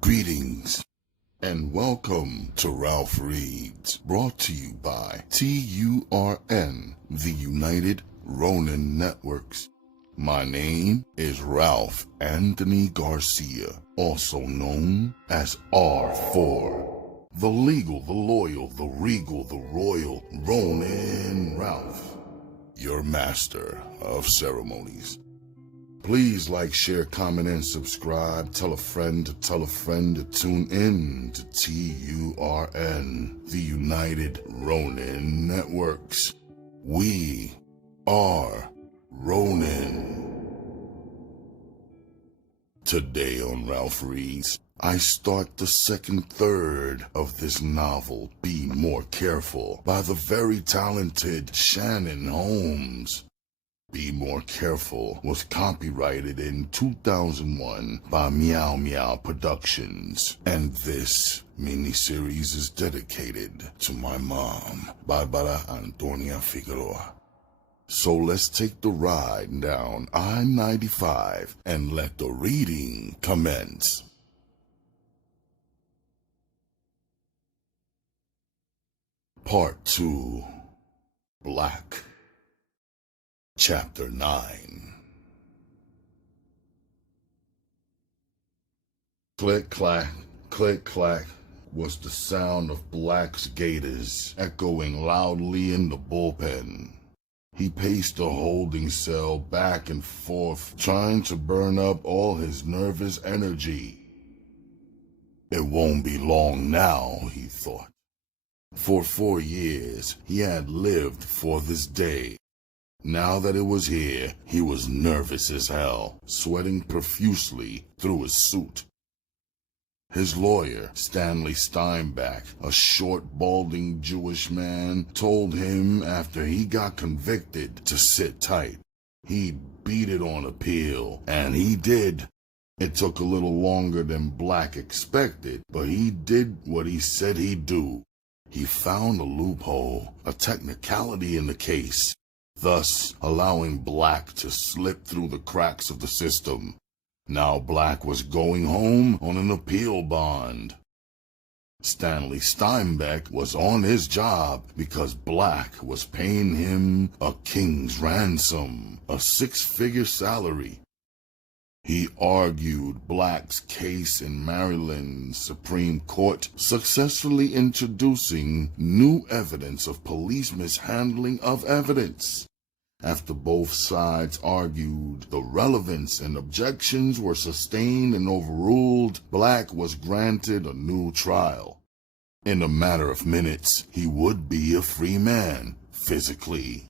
Greetings and welcome to Ralph Reads, brought to you by TURN, the United Ronin Networks. My name is Ralph Anthony Garcia, also known as R4. The legal, the loyal, the regal, the royal, Ronin Ralph, your master of ceremonies. Please like, share, comment, and subscribe. Tell a friend to tune in to TURN, the United Ronin Networks. We are Ronin. Today on Ralph Reads, I start the second third of this novel, Be More Careful, by the very talented Shannon Holmes. Be More Careful was copyrighted in 2001 by Meow Meow Productions, and this miniseries is dedicated to my mom, Barbara Antonia Figueroa. So let's take the ride down I-95 and let the reading commence. Part 2, Black. Chapter 9. Click-clack, click-clack was the sound of Black's gaiters echoing loudly in the bullpen. He paced the holding cell back and forth, trying to burn up all his nervous energy. It won't be long now, he thought. For 4 years, he had lived for this day. Now that it was here, he was nervous as hell, sweating profusely through his suit. His lawyer, Stanley Steinbeck, a short, balding Jewish man, told him after he got convicted to sit tight. He'd beat it on appeal, and he did. It took a little longer than Black expected, but he did what he said he'd do. He found a loophole, a technicality in the case, thus allowing Black to slip through the cracks of the system. Now Black was going home on an appeal bond. Stanley Steinbeck was on his job because Black was paying him a king's ransom, a 6-figure salary. He argued Black's case in Maryland's Supreme Court, successfully introducing new evidence of police mishandling of evidence. After both sides argued, the relevance and objections were sustained and overruled, Black was granted a new trial. In a matter of minutes, he would be a free man, physically.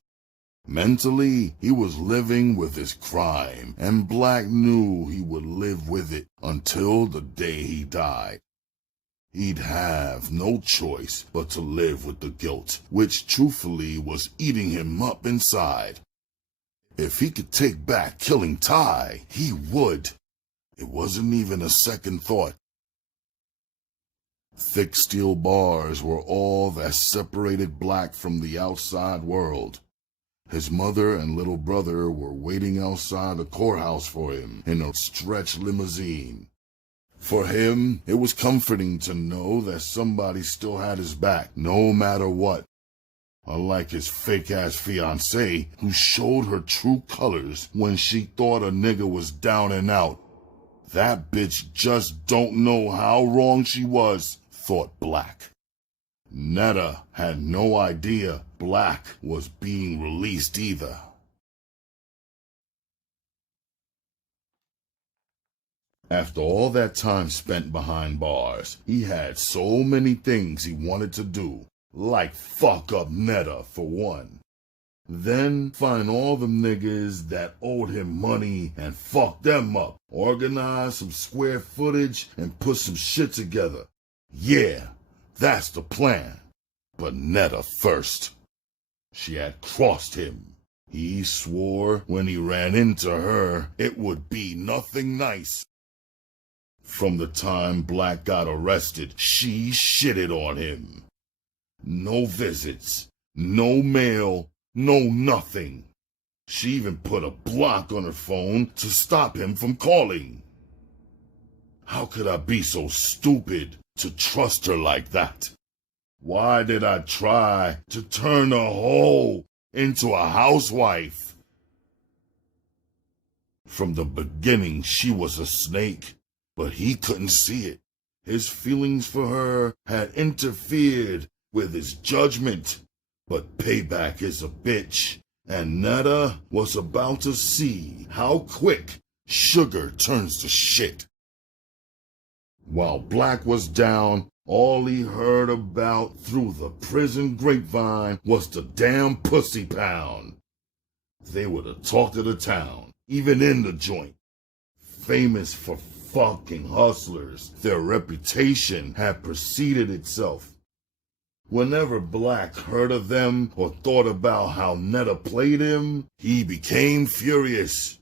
Mentally, he was living with his crime, and Black knew he would live with it until the day he died. He'd have no choice but to live with the guilt, which truthfully was eating him up inside. If he could take back killing Ty, he would. It wasn't even a second thought. Thick steel bars were all that separated Black from the outside world. His mother and little brother were waiting outside the courthouse for him in a stretch limousine. For him, it was comforting to know that somebody still had his back, no matter what. Unlike his fake-ass fiancée, who showed her true colors when she thought a nigga was down and out. That bitch just don't know how wrong she was, thought Black. Netta had no idea Black was being released either. After all that time spent behind bars, he had so many things he wanted to do, like fuck up Netta for one. Then find all the niggas that owed him money and fuck them up, organize some square footage and put some shit together. Yeah, that's the plan. But Netta first. She had crossed him. He swore when he ran into her, it would be nothing nice. From the time Black got arrested, she shitted on him. No visits, no mail, no nothing. She even put a block on her phone to stop him from calling. How could I be so stupid to trust her like that? Why did I try to turn a hoe into a housewife? From the beginning, she was a snake, but he couldn't see it. His feelings for her had interfered with his judgment. But payback is a bitch, and Netta was about to see how quick sugar turns to shit. While Black was down, all he heard about through the prison grapevine was the damn pussy pound. They were the talk of the town, even in the joint. Famous for fucking hustlers, their reputation had preceded itself. Whenever Black heard of them or thought about how Netta played him, he became furious.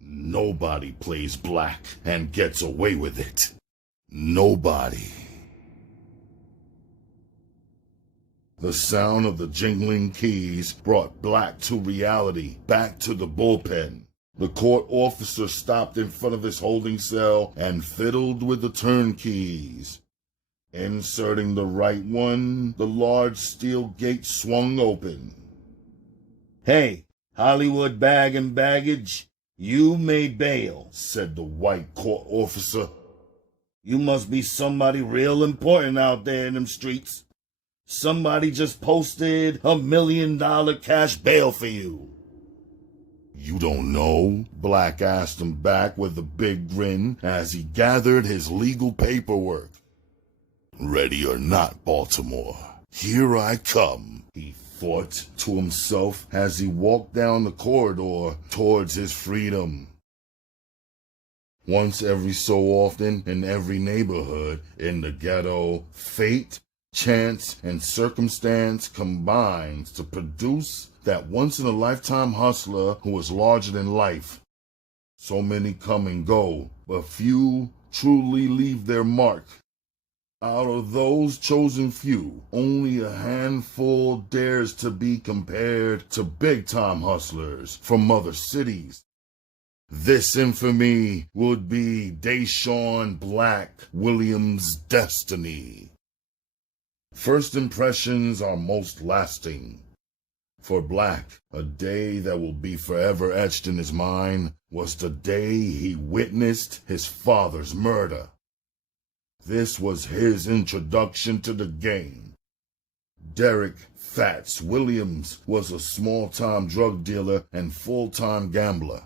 Nobody plays Black and gets away with it. Nobody. The sound of the jingling keys brought Black to reality, back to the bullpen. The court officer stopped in front of his holding cell and fiddled with the turnkeys. Inserting the right one, the large steel gate swung open. "Hey, Hollywood bag and baggage, you may bail," said the white court officer. "You must be somebody real important out there in them streets. Somebody just posted $1 million cash bail for you." "You don't know?" Black asked him back with a big grin as he gathered his legal paperwork. "Ready or not, Baltimore, here I come," he thought to himself as he walked down the corridor towards his freedom. Once every so often in every neighborhood in the ghetto, fate, chance, and circumstance combines to produce that once-in-a-lifetime hustler who is larger than life. So many come and go, but few truly leave their mark. Out of those chosen few, only a handful dares to be compared to big-time hustlers from other cities. This infamy would be Deshaun Black Williams' destiny. First impressions are most lasting. For Black, a day that will be forever etched in his mind was the day he witnessed his father's murder. This was his introduction to the game. Derek Fats Williams was a small-time drug dealer and full-time gambler.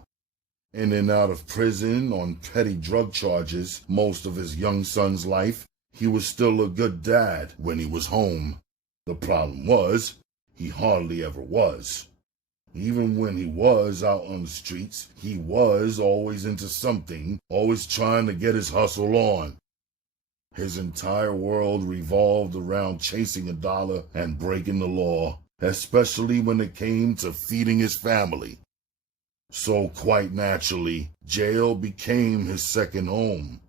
In and out of prison on petty drug charges most of his young son's life, he was still a good dad when he was home. The problem was, he hardly ever was. Even when he was out on the streets, he was always into something, always trying to get his hustle on. His entire world revolved around chasing a dollar and breaking the law, especially when it came to feeding his family. So quite naturally, jail became his second home.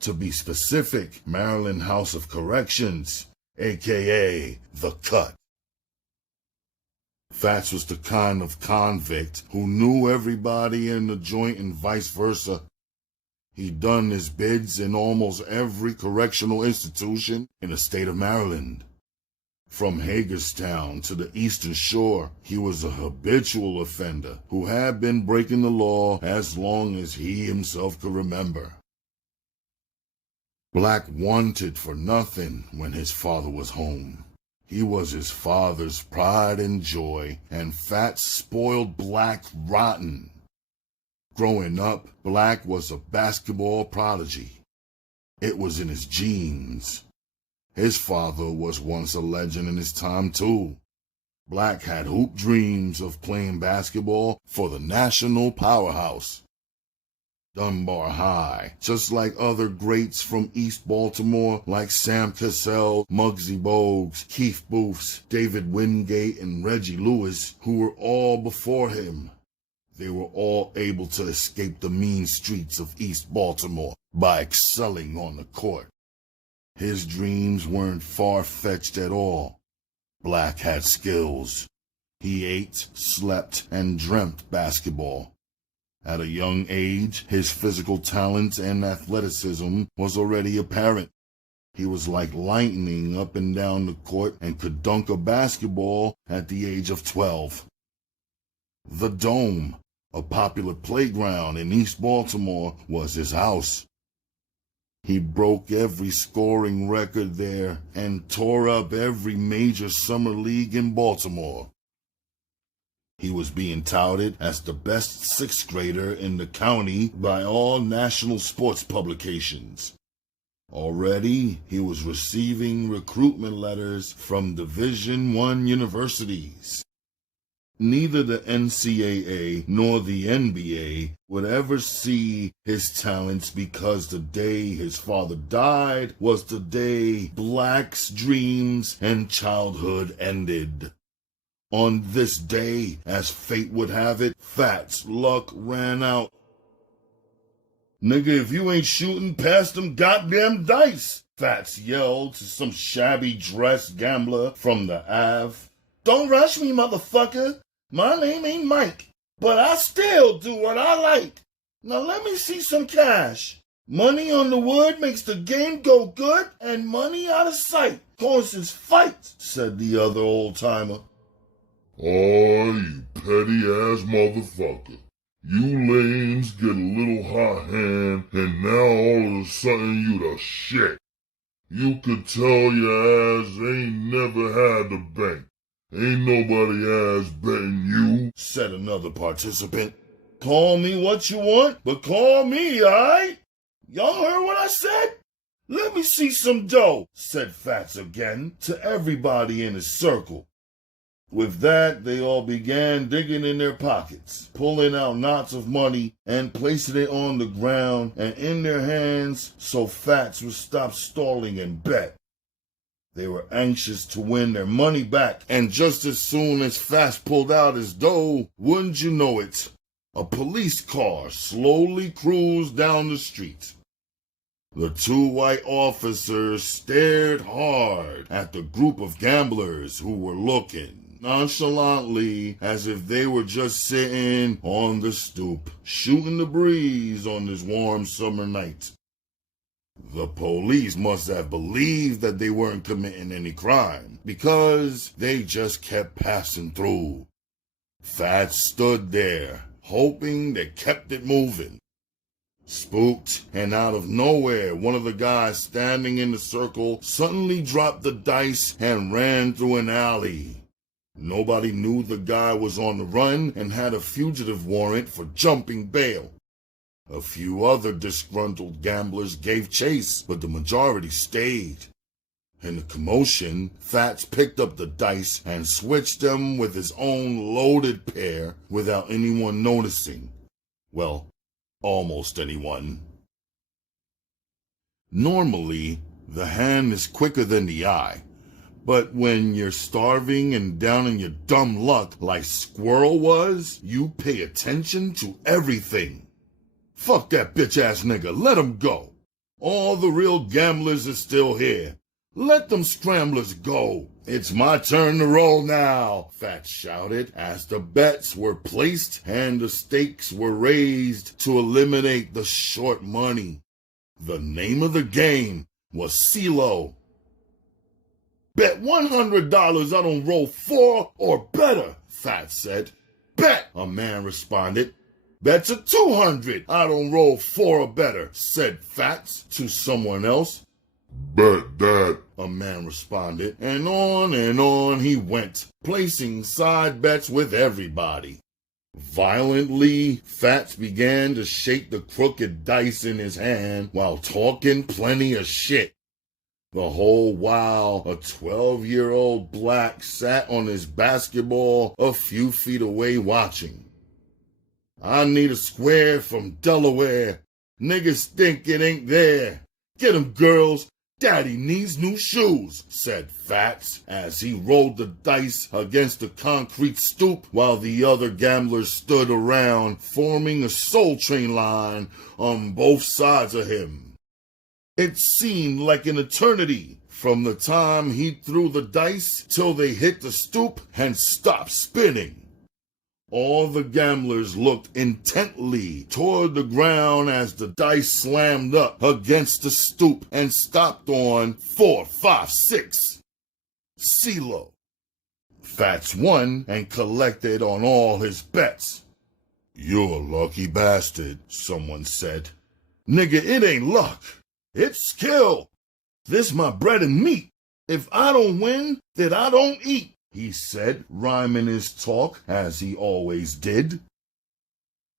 To be specific, Maryland House of Corrections, aka The Cut. Fats was the kind of convict who knew everybody in the joint and vice versa. He'd done his bids in almost every correctional institution in the state of Maryland. From Hagerstown to the Eastern Shore, he was a habitual offender who had been breaking the law as long as he himself could remember. Black wanted for nothing when his father was home. He was his father's pride and joy, and Fats spoiled Black rotten. Growing up, Black was a basketball prodigy. It was in his genes. His father was once a legend in his time, too. Black had hoop dreams of playing basketball for the national powerhouse, Dunbar High, just like other greats from East Baltimore like Sam Cassell, Muggsy Bogues, Keith Booths, David Wingate, and Reggie Lewis, who were all before him. They were all able to escape the mean streets of East Baltimore by excelling on the court. His dreams weren't far-fetched at all. Black had skills. He ate, slept, and dreamt basketball. At a young age, his physical talents and athleticism was already apparent. He was like lightning up and down the court and could dunk a basketball at the age of 12. The Dome, a popular playground in East Baltimore, was his house. He broke every scoring record there and tore up every major summer league in Baltimore. He was being touted as the best sixth grader in the county by all national sports publications. Already, he was receiving recruitment letters from Division I universities. Neither the NCAA nor the NBA would ever see his talents because the day his father died was the day blacks' dreams and childhood ended. On this day, as fate would have it, Fat's luck ran out. "Nigga, if you ain't shooting, pass them goddamn dice," Fats yelled to some shabby-dressed gambler from the Ave. "Don't rush me, motherfucker. My name ain't Mike, but I still do what I like. Now let me see some cash. Money on the wood makes the game go good, and money out of sight causes fights," said the other old-timer. "Oh, you petty-ass motherfucker. You lames get a little hot hand, and now all of a sudden you the shit. You could tell your ass ain't never had the bank. Ain't nobody ass betting you," said another participant. "Call me what you want, but call me, alright? Y'all heard what I said? Let me see some dough," said Fats again to everybody in his circle. With that, they all began digging in their pockets, pulling out knots of money and placing it on the ground and in their hands so Fats would stop stalling and bet. They were anxious to win their money back, and just as soon as Fats pulled out his dough, wouldn't you know it, a police car slowly cruised down the street. The two white officers stared hard at the group of gamblers who were looking nonchalantly as if they were just sitting on the stoop, shooting the breeze on this warm summer night. The police must have believed that they weren't committing any crime, because they just kept passing through. Fats stood there, hoping they kept it moving. Spooked, and out of nowhere, one of the guys standing in the circle suddenly dropped the dice and ran through an alley. Nobody knew the guy was on the run and had a fugitive warrant for jumping bail. A few other disgruntled gamblers gave chase, but the majority stayed. In the commotion, Fats picked up the dice and switched them with his own loaded pair without anyone noticing. Well, almost anyone. Normally, the hand is quicker than the eye. But when you're starving and down in your dumb luck like Squirrel was, you pay attention to everything. Fuck that bitch-ass nigga, let him go. All the real gamblers are still here. Let them scramblers go. It's my turn to roll now, Fats shouted as the bets were placed and the stakes were raised to eliminate the short money. The name of the game was CeeLo. "Bet $100 I don't roll 4 or better," Fats said. "Bet," a man responded. "Bet's a $200 I don't roll 4 or better," said Fats to someone else. "Bet that," a man responded, and on he went, placing side bets with everybody. Violently, Fats began to shake the crooked dice in his hand while talking plenty of shit. The whole while, a 12-year-old black sat on his basketball a few feet away watching. "I need a square from Delaware. Niggas think it ain't there. Get 'em, girls. Daddy needs new shoes," said Fats as he rolled the dice against the concrete stoop while the other gamblers stood around, forming a Soul Train line on both sides of him. It seemed like an eternity from the time he threw the dice till they hit the stoop and stopped spinning. All the gamblers looked intently toward the ground as the dice slammed up against the stoop and stopped on 4, 5, 6. CeeLo. Fats won and collected on all his bets. "You're a lucky bastard," someone said. "Nigga, it ain't luck. It's skill. This my bread and meat. If I don't win, then I don't eat," he said, rhyming his talk as he always did.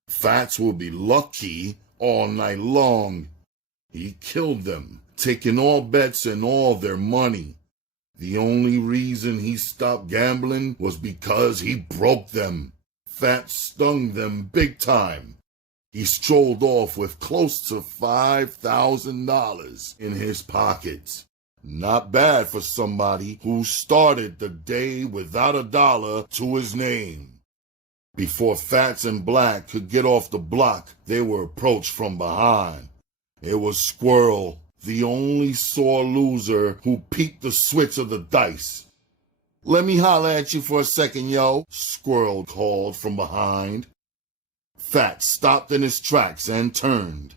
Fats will be lucky all night long. He killed them, taking all bets and all their money. The only reason he stopped gambling was because he broke them. Fats stung them big time. He strolled off with close to $5,000 in his pockets. Not bad for somebody who started the day without a dollar to his name. Before Fats and Black could get off the block, they were approached from behind. It was Squirrel, the only sore loser who peeped the switch of the dice. "Let me holler at you for a second, yo," Squirrel called from behind. Fats stopped in his tracks and turned.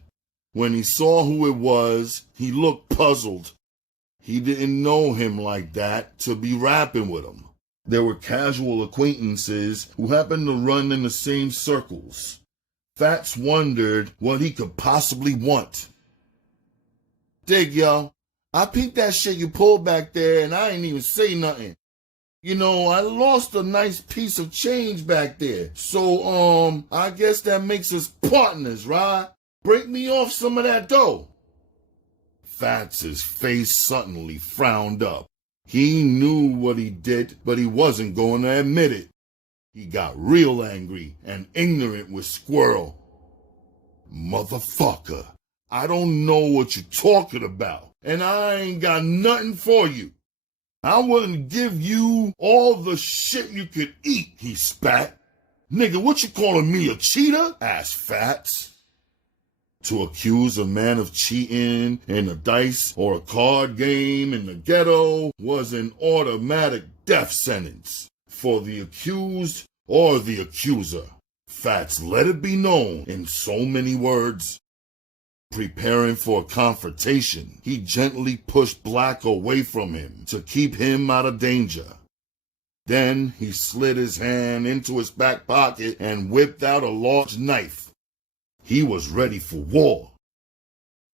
When he saw who it was, he looked puzzled. He didn't know him like that to be rapping with him. There were casual acquaintances who happened to run in the same circles. Fats wondered what he could possibly want. "Dig, yo. I peeped that shit you pulled back there and I ain't even say nothing. You know, I lost a nice piece of change back there. So, I guess that makes us partners, right? Break me off some of that dough." Fats's face suddenly frowned up. He knew what he did, but he wasn't going to admit it. He got real angry and ignorant with Squirrel. "Motherfucker, I don't know what you're talking about, and I ain't got nothing for you. I wouldn't give you all the shit you could eat," he spat. "Nigga, what you calling me, a cheater?" asked Fats. To accuse a man of cheating in a dice or a card game in the ghetto was an automatic death sentence for the accused or the accuser. Fats let it be known in so many words. Preparing for a confrontation, he gently pushed Black away from him to keep him out of danger. Then he slid his hand into his back pocket and whipped out a large knife. He was ready for war.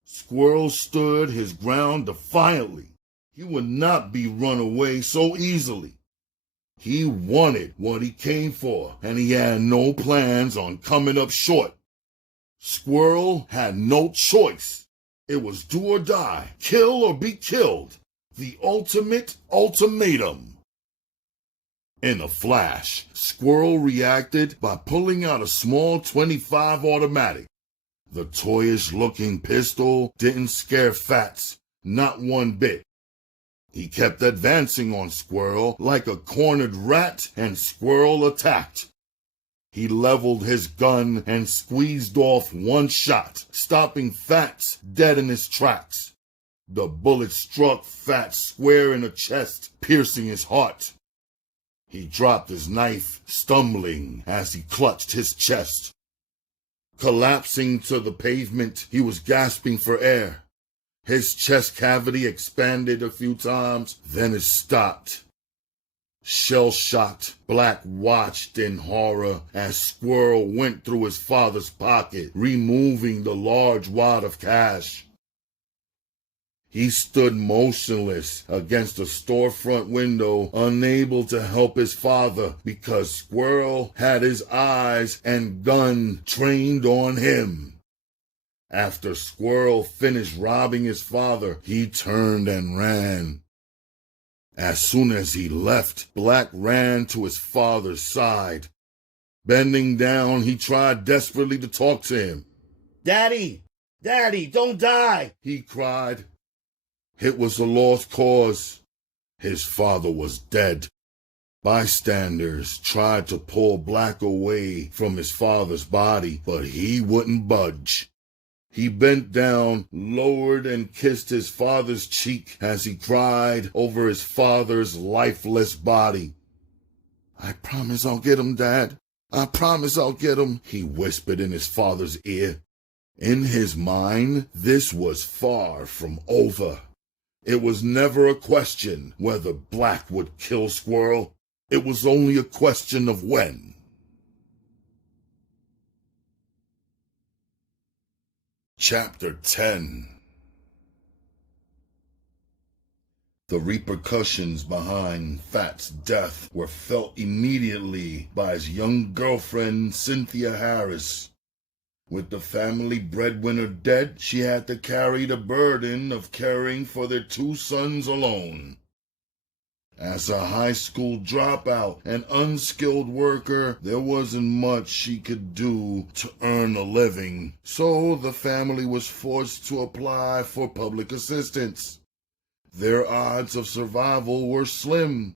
Squirrel stood his ground defiantly. He would not be run away so easily. He wanted what he came for, and he had no plans on coming up short. Squirrel had no choice. It was do or die, kill or be killed. The ultimate ultimatum. In a flash, Squirrel reacted by pulling out a small .25 automatic. The toyish-looking pistol didn't scare Fats, not one bit. He kept advancing on Squirrel like a cornered rat, and Squirrel attacked. He leveled his gun and squeezed off one shot, stopping Fats dead in his tracks. The bullet struck Fats square in the chest, piercing his heart. He dropped his knife, stumbling as he clutched his chest. Collapsing to the pavement, he was gasping for air. His chest cavity expanded a few times, then it stopped. Shell-shocked, Black watched in horror as Squirrel went through his father's pocket, removing the large wad of cash. He stood motionless against a storefront window, unable to help his father because Squirrel had his eyes and gun trained on him. After Squirrel finished robbing his father, he turned and ran. As soon as he left, Black ran to his father's side. Bending down, he tried desperately to talk to him. "Daddy! Daddy, don't die!" he cried. It was a lost cause. His father was dead. Bystanders tried to pull Black away from his father's body, but he wouldn't budge. He bent down, lowered, and kissed his father's cheek as he cried over his father's lifeless body. "I promise I'll get him, Dad. I promise I'll get him, he whispered in his father's ear. In his mind, this was far from over. It was never a question whether Black would kill Squirrel. It was only a question of when. Chapter 10. The repercussions behind Fat's death were felt immediately by his young girlfriend, Cynthia Harris. With the family breadwinner dead, she had to carry the burden of caring for their 2 sons alone. As a high school dropout and unskilled worker, there wasn't much she could do to earn a living, so the family was forced to apply for public assistance. Their odds of survival were slim.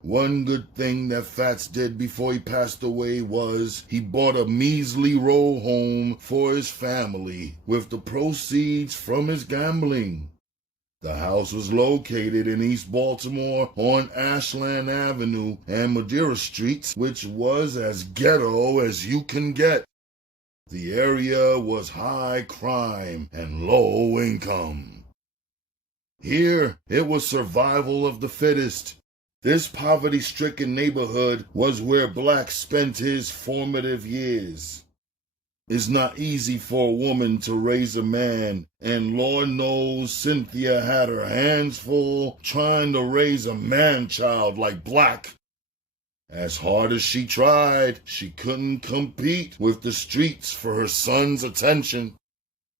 One good thing that Fats did before he passed away was he bought a measly row home for his family with the proceeds from his gambling. The house was located in East Baltimore on Ashland Avenue and Madeira Streets, which was as ghetto as you can get. The area was high crime and low income. Here, it was survival of the fittest. This poverty-stricken neighborhood was where Black spent his formative years. It's not easy for a woman to raise a man, and Lord knows Cynthia had her hands full trying to raise a man-child like Black. As hard as she tried, she couldn't compete with the streets for her son's attention.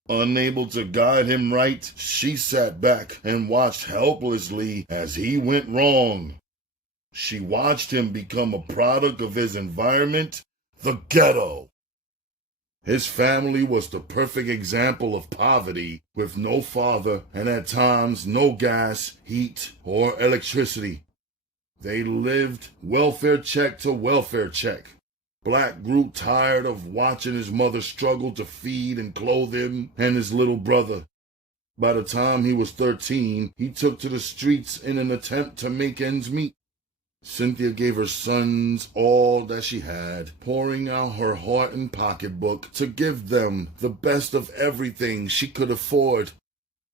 Unable to guide him right, she sat back and watched helplessly as he went wrong. She watched him become a product of his environment, the ghetto. His family was the perfect example of poverty, with no father and at times no gas, heat, or electricity. They lived welfare check to welfare check. Black grew tired of watching his mother struggle to feed and clothe him and his little brother. By the time he was 13, he took to the streets in an attempt to make ends meet. Cynthia gave her sons all that she had, pouring out her heart and pocketbook to give them the best of everything she could afford.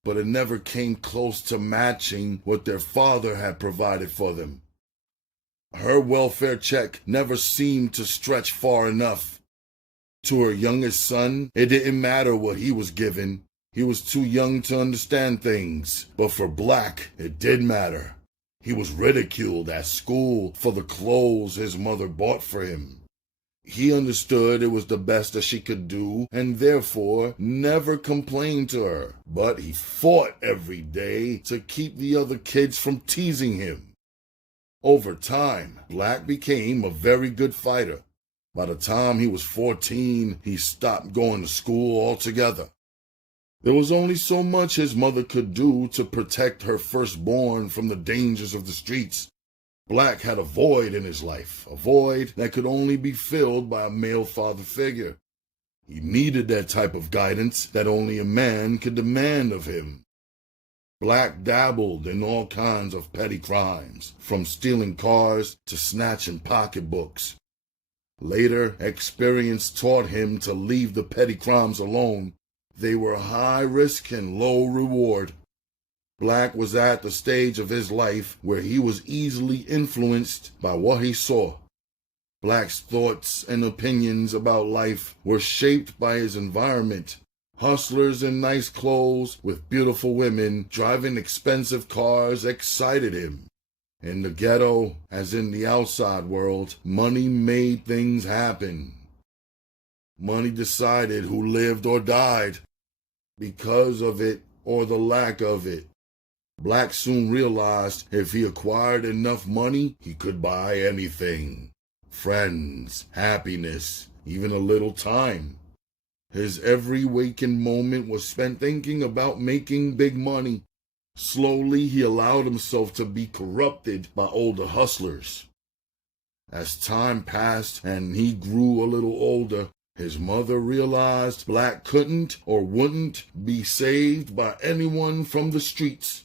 But it never came close to matching what their father had provided for them. Her welfare check never seemed to stretch far enough. To her youngest son, it didn't matter what he was given. He was too young to understand things. But for Black, it did matter. He was ridiculed at school for the clothes his mother bought for him. He understood it was the best that she could do and therefore never complained to her. But he fought every day to keep the other kids from teasing him. Over time, Black became a very good fighter. By the time he was 14, he stopped going to school altogether. There was only so much his mother could do to protect her firstborn from the dangers of the streets. Black had a void in his life, a void that could only be filled by a male father figure. He needed that type of guidance that only a man could demand of him. Black dabbled in all kinds of petty crimes, from stealing cars to snatching pocketbooks. Later, experience taught him to leave the petty crimes alone. They were high risk and low reward. Black was at the stage of his life where he was easily influenced by what he saw. Black's thoughts and opinions about life were shaped by his environment. Hustlers in nice clothes with beautiful women driving expensive cars excited him. In the ghetto, as in the outside world, money made things happen. Money decided who lived or died, because of it or the lack of it. Black soon realized if he acquired enough money, he could buy anything. Friends, happiness, even a little time. His every waking moment was spent thinking about making big money. Slowly, he allowed himself to be corrupted by older hustlers. As time passed and he grew a little older, his mother realized Black couldn't or wouldn't be saved by anyone from the streets.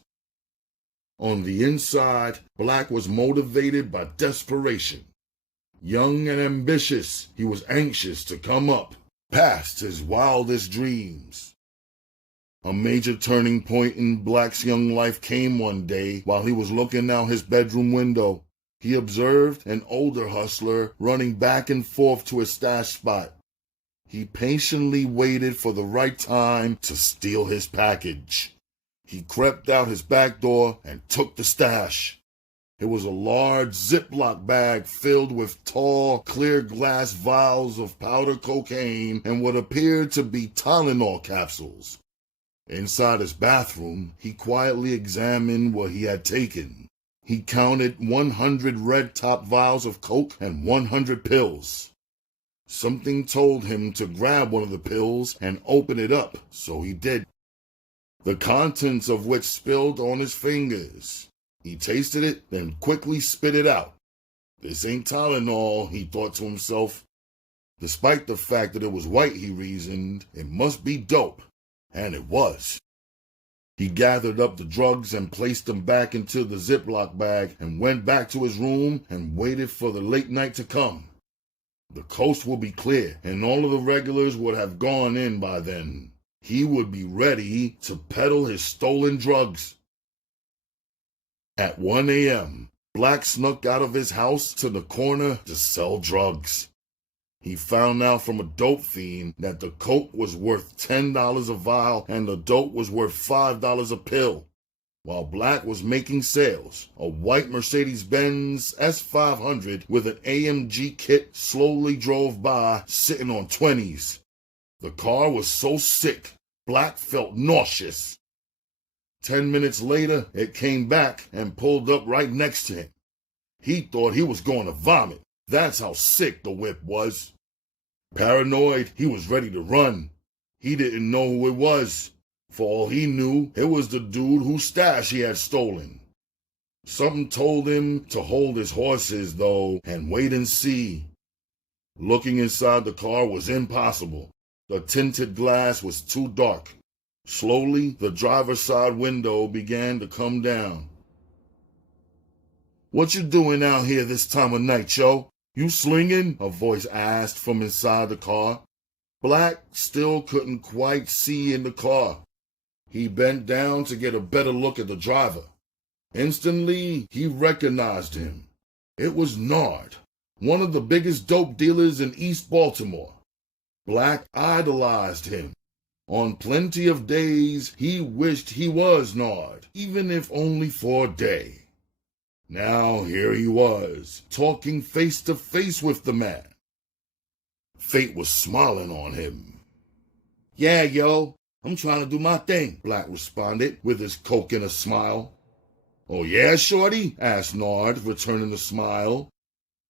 On the inside, Black was motivated by desperation. Young and ambitious, he was anxious to come up, past his wildest dreams. A major turning point in Black's young life came one day while he was looking out his bedroom window. He observed an older hustler running back and forth to his stash spot. He patiently waited for the right time to steal his package. He crept out his back door and took the stash. It was a large Ziploc bag filled with tall, clear glass vials of powder cocaine and what appeared to be Tylenol capsules. Inside his bathroom, he quietly examined what he had taken. He counted 100 red-top vials of coke and 100 pills. Something told him to grab one of the pills and open it up, so he did. The contents of which spilled on his fingers. He tasted it, then quickly spit it out. This ain't Tylenol, he thought to himself. Despite the fact that it was white, he reasoned, it must be dope. And it was. He gathered up the drugs and placed them back into the Ziploc bag and went back to his room and waited for the late night to come. The coast would be clear, and all of the regulars would have gone in by then. He would be ready to peddle his stolen drugs. At 1 a.m., Black snuck out of his house to the corner to sell drugs. He found out from a dope fiend that the coke was worth $10 a vial and the dope was worth $5 a pill. While Black was making sales, a white Mercedes-Benz S500 with an AMG kit slowly drove by, sitting on 20s. The car was so sick, Black felt nauseous. 10 minutes later, it came back and pulled up right next to him. He thought he was going to vomit. That's how sick the whip was. Paranoid, he was ready to run. He didn't know who it was. For all he knew, it was the dude whose stash he had stolen. Something told him to hold his horses, though, and wait and see. Looking inside the car was impossible. The tinted glass was too dark. Slowly, the driver's side window began to come down. "What you doing out here this time of night, yo? You slinging?" a voice asked from inside the car. Black still couldn't quite see in the car. He bent down to get a better look at the driver. Instantly, he recognized him. It was Nard, one of the biggest dope dealers in East Baltimore. Black idolized him. On plenty of days, he wished he was Nard, even if only for a day. Now here he was, talking face to face with the man. Fate was smiling on him. "Yeah, yo, I'm trying to do my thing," Black responded, with his coke and a smile. "Oh yeah, shorty?" asked Nard, returning the smile.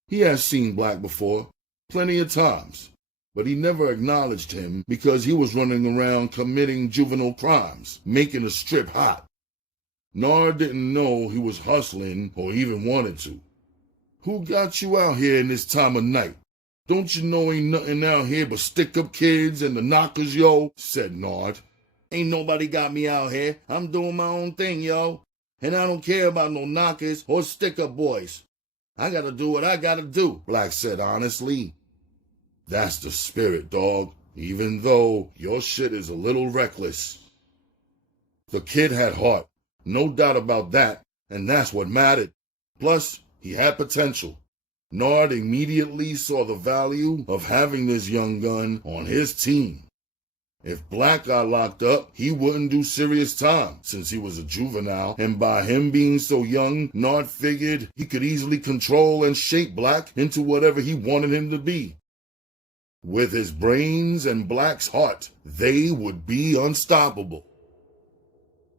He had seen Black before, plenty of times, but he never acknowledged him because he was running around committing juvenile crimes, making the strip hot. Nard didn't know he was hustling or even wanted to. "Who got you out here in this time of night? Don't you know ain't nothing out here but stick-up kids and the knockers, yo?" said Nard. "Ain't nobody got me out here. I'm doing my own thing, yo. And I don't care about no knockers or stick-up boys. I gotta do what I gotta do," Black said honestly. "That's the spirit, dog, even though your shit is a little reckless." The kid had heart, no doubt about that, and that's what mattered. Plus, he had potential. Nard immediately saw the value of having this young gun on his team. If Black got locked up, he wouldn't do serious time since he was a juvenile, and by him being so young, Nard figured he could easily control and shape Black into whatever he wanted him to be. With his brains and Black's heart, they would be unstoppable.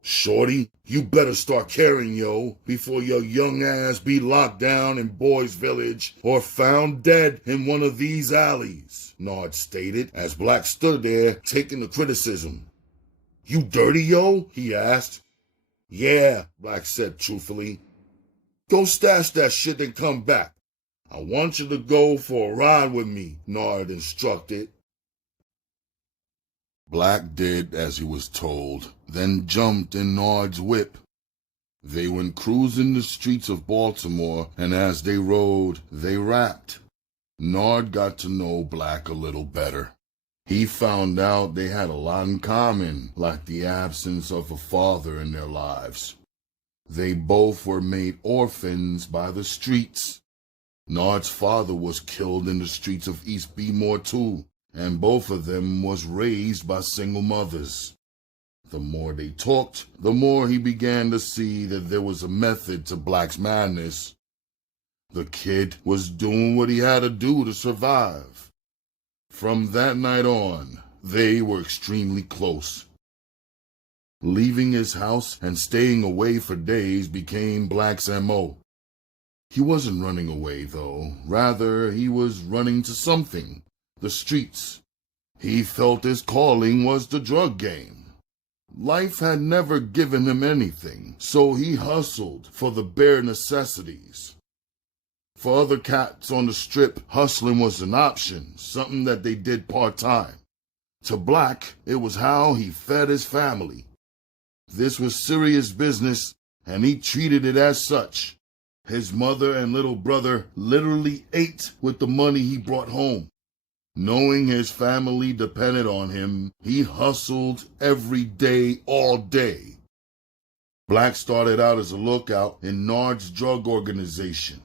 "Shorty, you better start caring, yo, before your young ass be locked down in Boys Village or found dead in one of these alleys," Nard stated as Black stood there taking the criticism. "You dirty, yo?" he asked. "Yeah," Black said truthfully. "Go stash that shit and come back. I want you to go for a ride with me," Nard instructed. Black did as he was told, then jumped in Nard's whip. They went cruising the streets of Baltimore, and as they rode, they rapped. Nard got to know Black a little better. He found out they had a lot in common, like the absence of a father in their lives. They both were made orphans by the streets. Nard's father was killed in the streets of East Bmore too, and both of them was raised by single mothers. The more they talked, the more he began to see that there was a method to Black's madness. The kid was doing what he had to do to survive. From that night on, they were extremely close. Leaving his house and staying away for days became Black's M.O. He wasn't running away, though. Rather, he was running to something, the streets. He felt his calling was the drug game. Life had never given him anything, so he hustled for the bare necessities. For other cats on the strip, hustling was an option, something that they did part-time. To Black, it was how he fed his family. This was serious business, and he treated it as such. His mother and little brother literally ate with the money he brought home. Knowing his family depended on him, he hustled every day, all day. Black started out as a lookout in Nard's drug organization.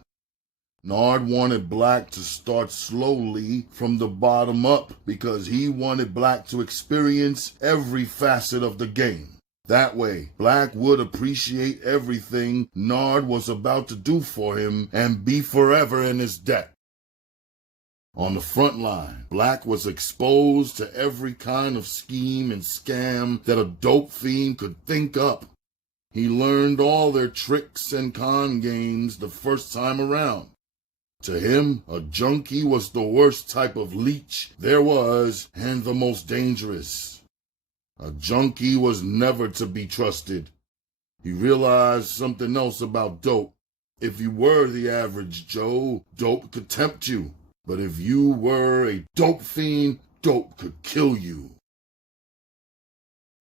Nard wanted Black to start slowly from the bottom up because he wanted Black to experience every facet of the game. That way, Black would appreciate everything Nard was about to do for him and be forever in his debt. On the front line, Black was exposed to every kind of scheme and scam that a dope fiend could think up. He learned all their tricks and con games the first time around. To him, a junkie was the worst type of leech there was and the most dangerous. A junkie was never to be trusted. He realized something else about dope. If you were the average Joe, dope could tempt you. But if you were a dope fiend, dope could kill you.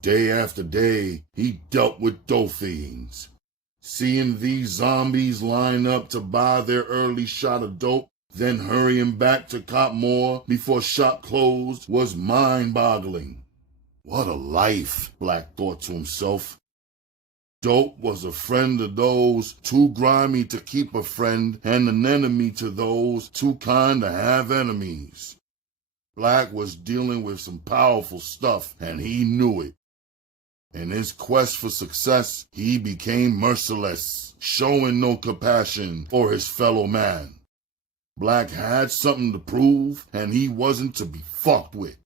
Day after day, he dealt with dope fiends. Seeing these zombies line up to buy their early shot of dope, then hurrying back to cop more before shop closed was mind-boggling. What a life, Black thought to himself. Dope was a friend to those too grimy to keep a friend and an enemy to those too kind to have enemies. Black was dealing with some powerful stuff, and he knew it. In his quest for success, he became merciless, showing no compassion for his fellow man. Black had something to prove, and he wasn't to be fucked with.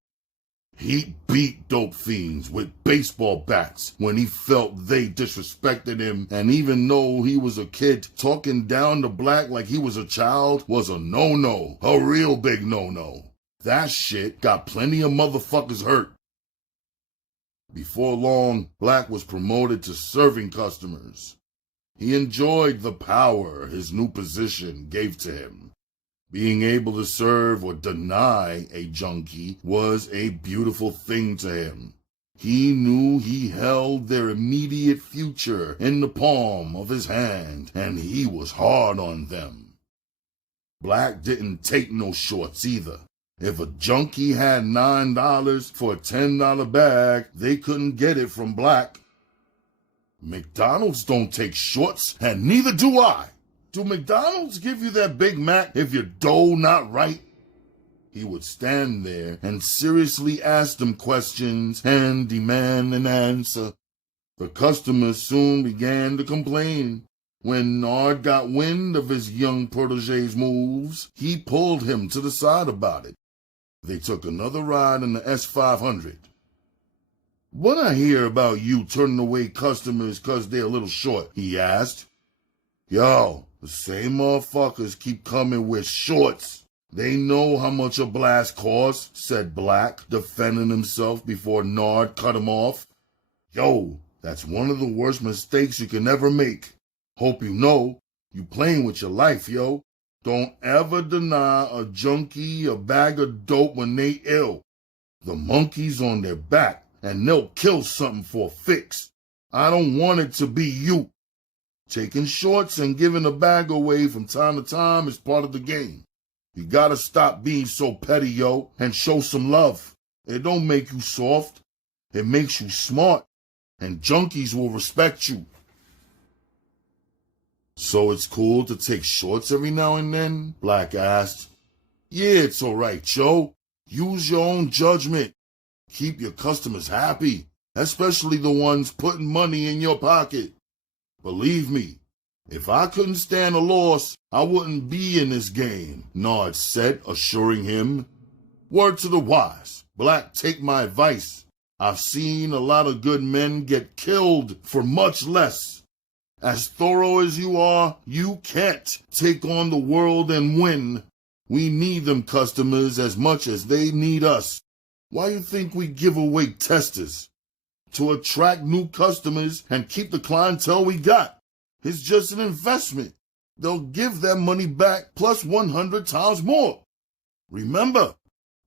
He beat dope fiends with baseball bats when he felt they disrespected him, and even though he was a kid, talking down to Black like he was a child was a no-no, a real big no-no. That shit got plenty of motherfuckers hurt. Before long, Black was promoted to serving customers. He enjoyed the power his new position gave to him. Being able to serve or deny a junkie was a beautiful thing to him. He knew he held their immediate future in the palm of his hand, and he was hard on them. Black didn't take no shorts either. If a junkie had $9 for a $10 bag, they couldn't get it from Black. McDonald's don't take shorts, and neither do I. Do McDonald's give you that Big Mac if your dough not right? He would stand there and seriously ask them questions and demand an answer. The customers soon began to complain. When Nard got wind of his young protege's moves, he pulled him to the side about it. They took another ride in the S500. "What I hear about you turning away customers 'cause they're a little short?" he asked. "Yo, the same motherfuckers keep coming with shorts. They know how much a blast costs," said Black, defending himself before Nard cut him off. "Yo, that's one of the worst mistakes you can ever make. Hope you know, you playing with your life, yo. Don't ever deny a junkie a bag of dope when they ill. The monkey's on their back, and they'll kill something for a fix. I don't want it to be you. Taking shorts and giving a bag away from time to time is part of the game. You gotta stop being so petty, yo, and show some love. It don't make you soft. It makes you smart, and junkies will respect you. So it's cool to take shorts every now and then? Black asked. Yeah, it's alright, Joe. Use your own judgment. Keep your customers happy, especially the ones putting money in your pocket. Believe me, if I couldn't stand a loss, I wouldn't be in this game, Nard said, assuring him. Word to the wise, Black, take my advice. I've seen a lot of good men get killed for much less. As thorough as you are, you can't take on the world and win. We need them customers as much as they need us. Why you think we give away testers? To attract new customers and keep the clientele we got. It's just an investment. They'll give that money back plus 100 times more. Remember,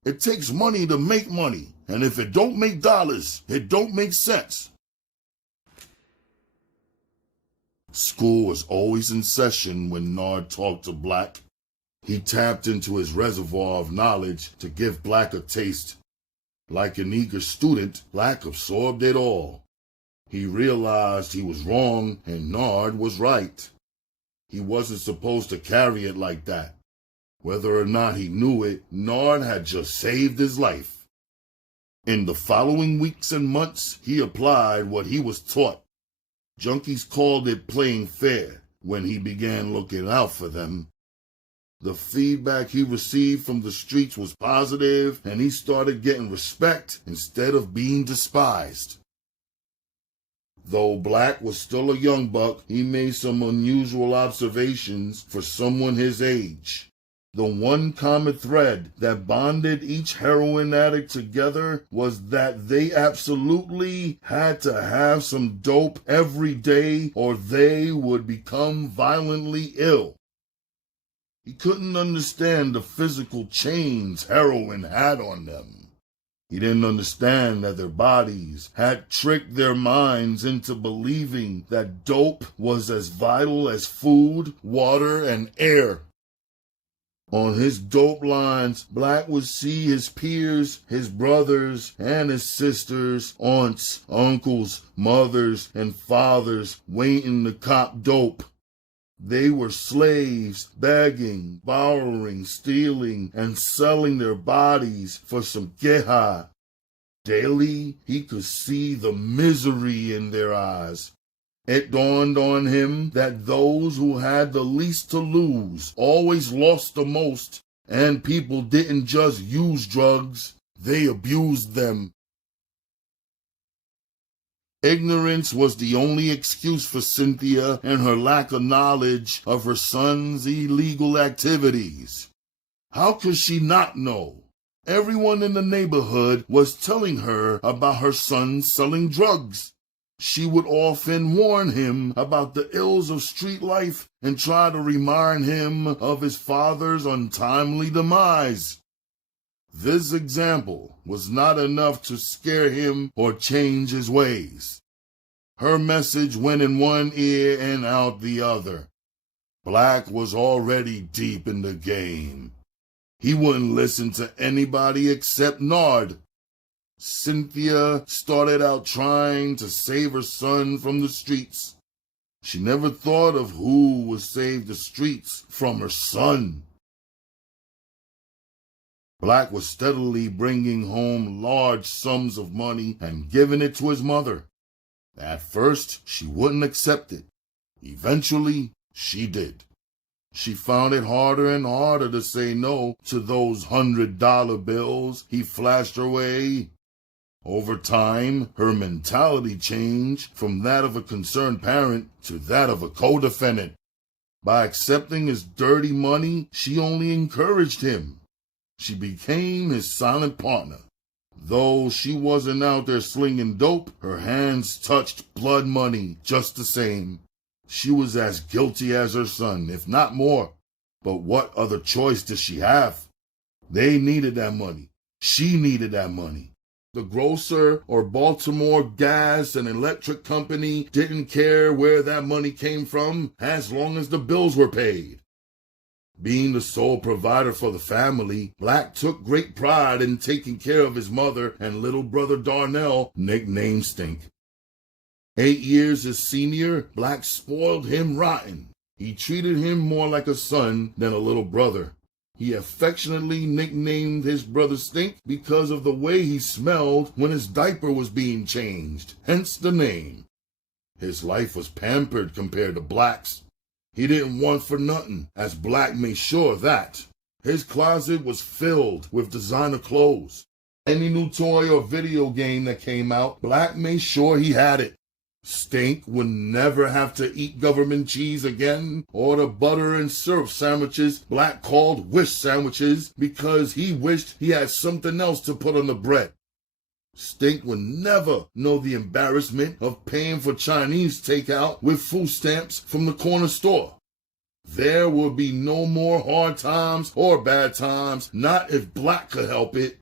it takes money to make money, and if it don't make dollars, it don't make sense. School was always in session when Nard talked to Black. He tapped into his reservoir of knowledge to give Black a taste. Like an eager student, Black absorbed it all. He realized he was wrong and Nard was right. He wasn't supposed to carry it like that. Whether or not he knew it, Nard had just saved his life. In the following weeks and months, he applied what he was taught. Junkies called it playing fair when he began looking out for them. The feedback he received from the streets was positive, and he started getting respect instead of being despised. Though Black was still a young buck, he made some unusual observations for someone his age. The one common thread that bonded each heroin addict together was that they absolutely had to have some dope every day or they would become violently ill. He couldn't understand the physical chains heroin had on them. He didn't understand that their bodies had tricked their minds into believing that dope was as vital as food, water, and air. On his dope lines, Black would see his peers, his brothers, and his sisters, aunts, uncles, mothers, and fathers waiting to cop dope. They were slaves, begging, borrowing, stealing, and selling their bodies for some queja. Daily, he could see the misery in their eyes. It dawned on him that those who had the least to lose always lost the most, and people didn't just use drugs, they abused them. Ignorance was the only excuse for Cynthia and her lack of knowledge of her son's illegal activities. How could she not know? Everyone in the neighborhood was telling her about her son selling drugs. She would often warn him about the ills of street life and try to remind him of his father's untimely demise. This example was not enough to scare him or change his ways. Her message went in one ear and out the other. Black was already deep in the game. He wouldn't listen to anybody except Nard. Cynthia started out trying to save her son from the streets. She never thought of who would save the streets from her son. Black was steadily bringing home large sums of money and giving it to his mother. At first, she wouldn't accept it. Eventually, she did. She found it harder and harder to say no to those $100 bills he flashed her way. Over time, her mentality changed from that of a concerned parent to that of a co-defendant. By accepting his dirty money, she only encouraged him. She became his silent partner. Though she wasn't out there slinging dope, her hands touched blood money just the same. She was as guilty as her son, if not more. But what other choice did she have? They needed that money. She needed that money. The grocer or Baltimore gas and electric company didn't care where that money came from as long as the bills were paid. Being the sole provider for the family, Black took great pride in taking care of his mother and little brother Darnell, nicknamed Stink. 8 years his senior, Black spoiled him rotten. He treated him more like a son than a little brother. He affectionately nicknamed his brother Stink because of the way he smelled when his diaper was being changed, hence the name. His life was pampered compared to Black's. He didn't want for nothing, as Black made sure of that. His closet was filled with designer clothes. Any new toy or video game that came out, Black made sure he had it. Stink would never have to eat government cheese again, or the butter and syrup sandwiches Black called wish sandwiches because he wished he had something else to put on the bread. Stink would never know the embarrassment of paying for Chinese takeout with food stamps from the corner store. There would be no more hard times or bad times, not if Black could help it.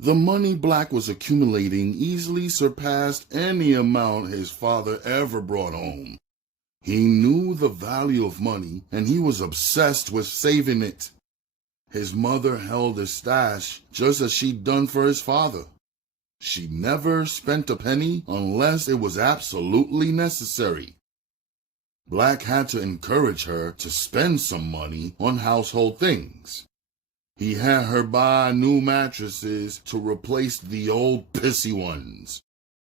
The money Black was accumulating easily surpassed any amount his father ever brought home. He knew the value of money, and he was obsessed with saving it. His mother held his stash just as she'd done for his father. She never spent a penny unless it was absolutely necessary. Black had to encourage her to spend some money on household things. He had her buy new mattresses to replace the old pissy ones.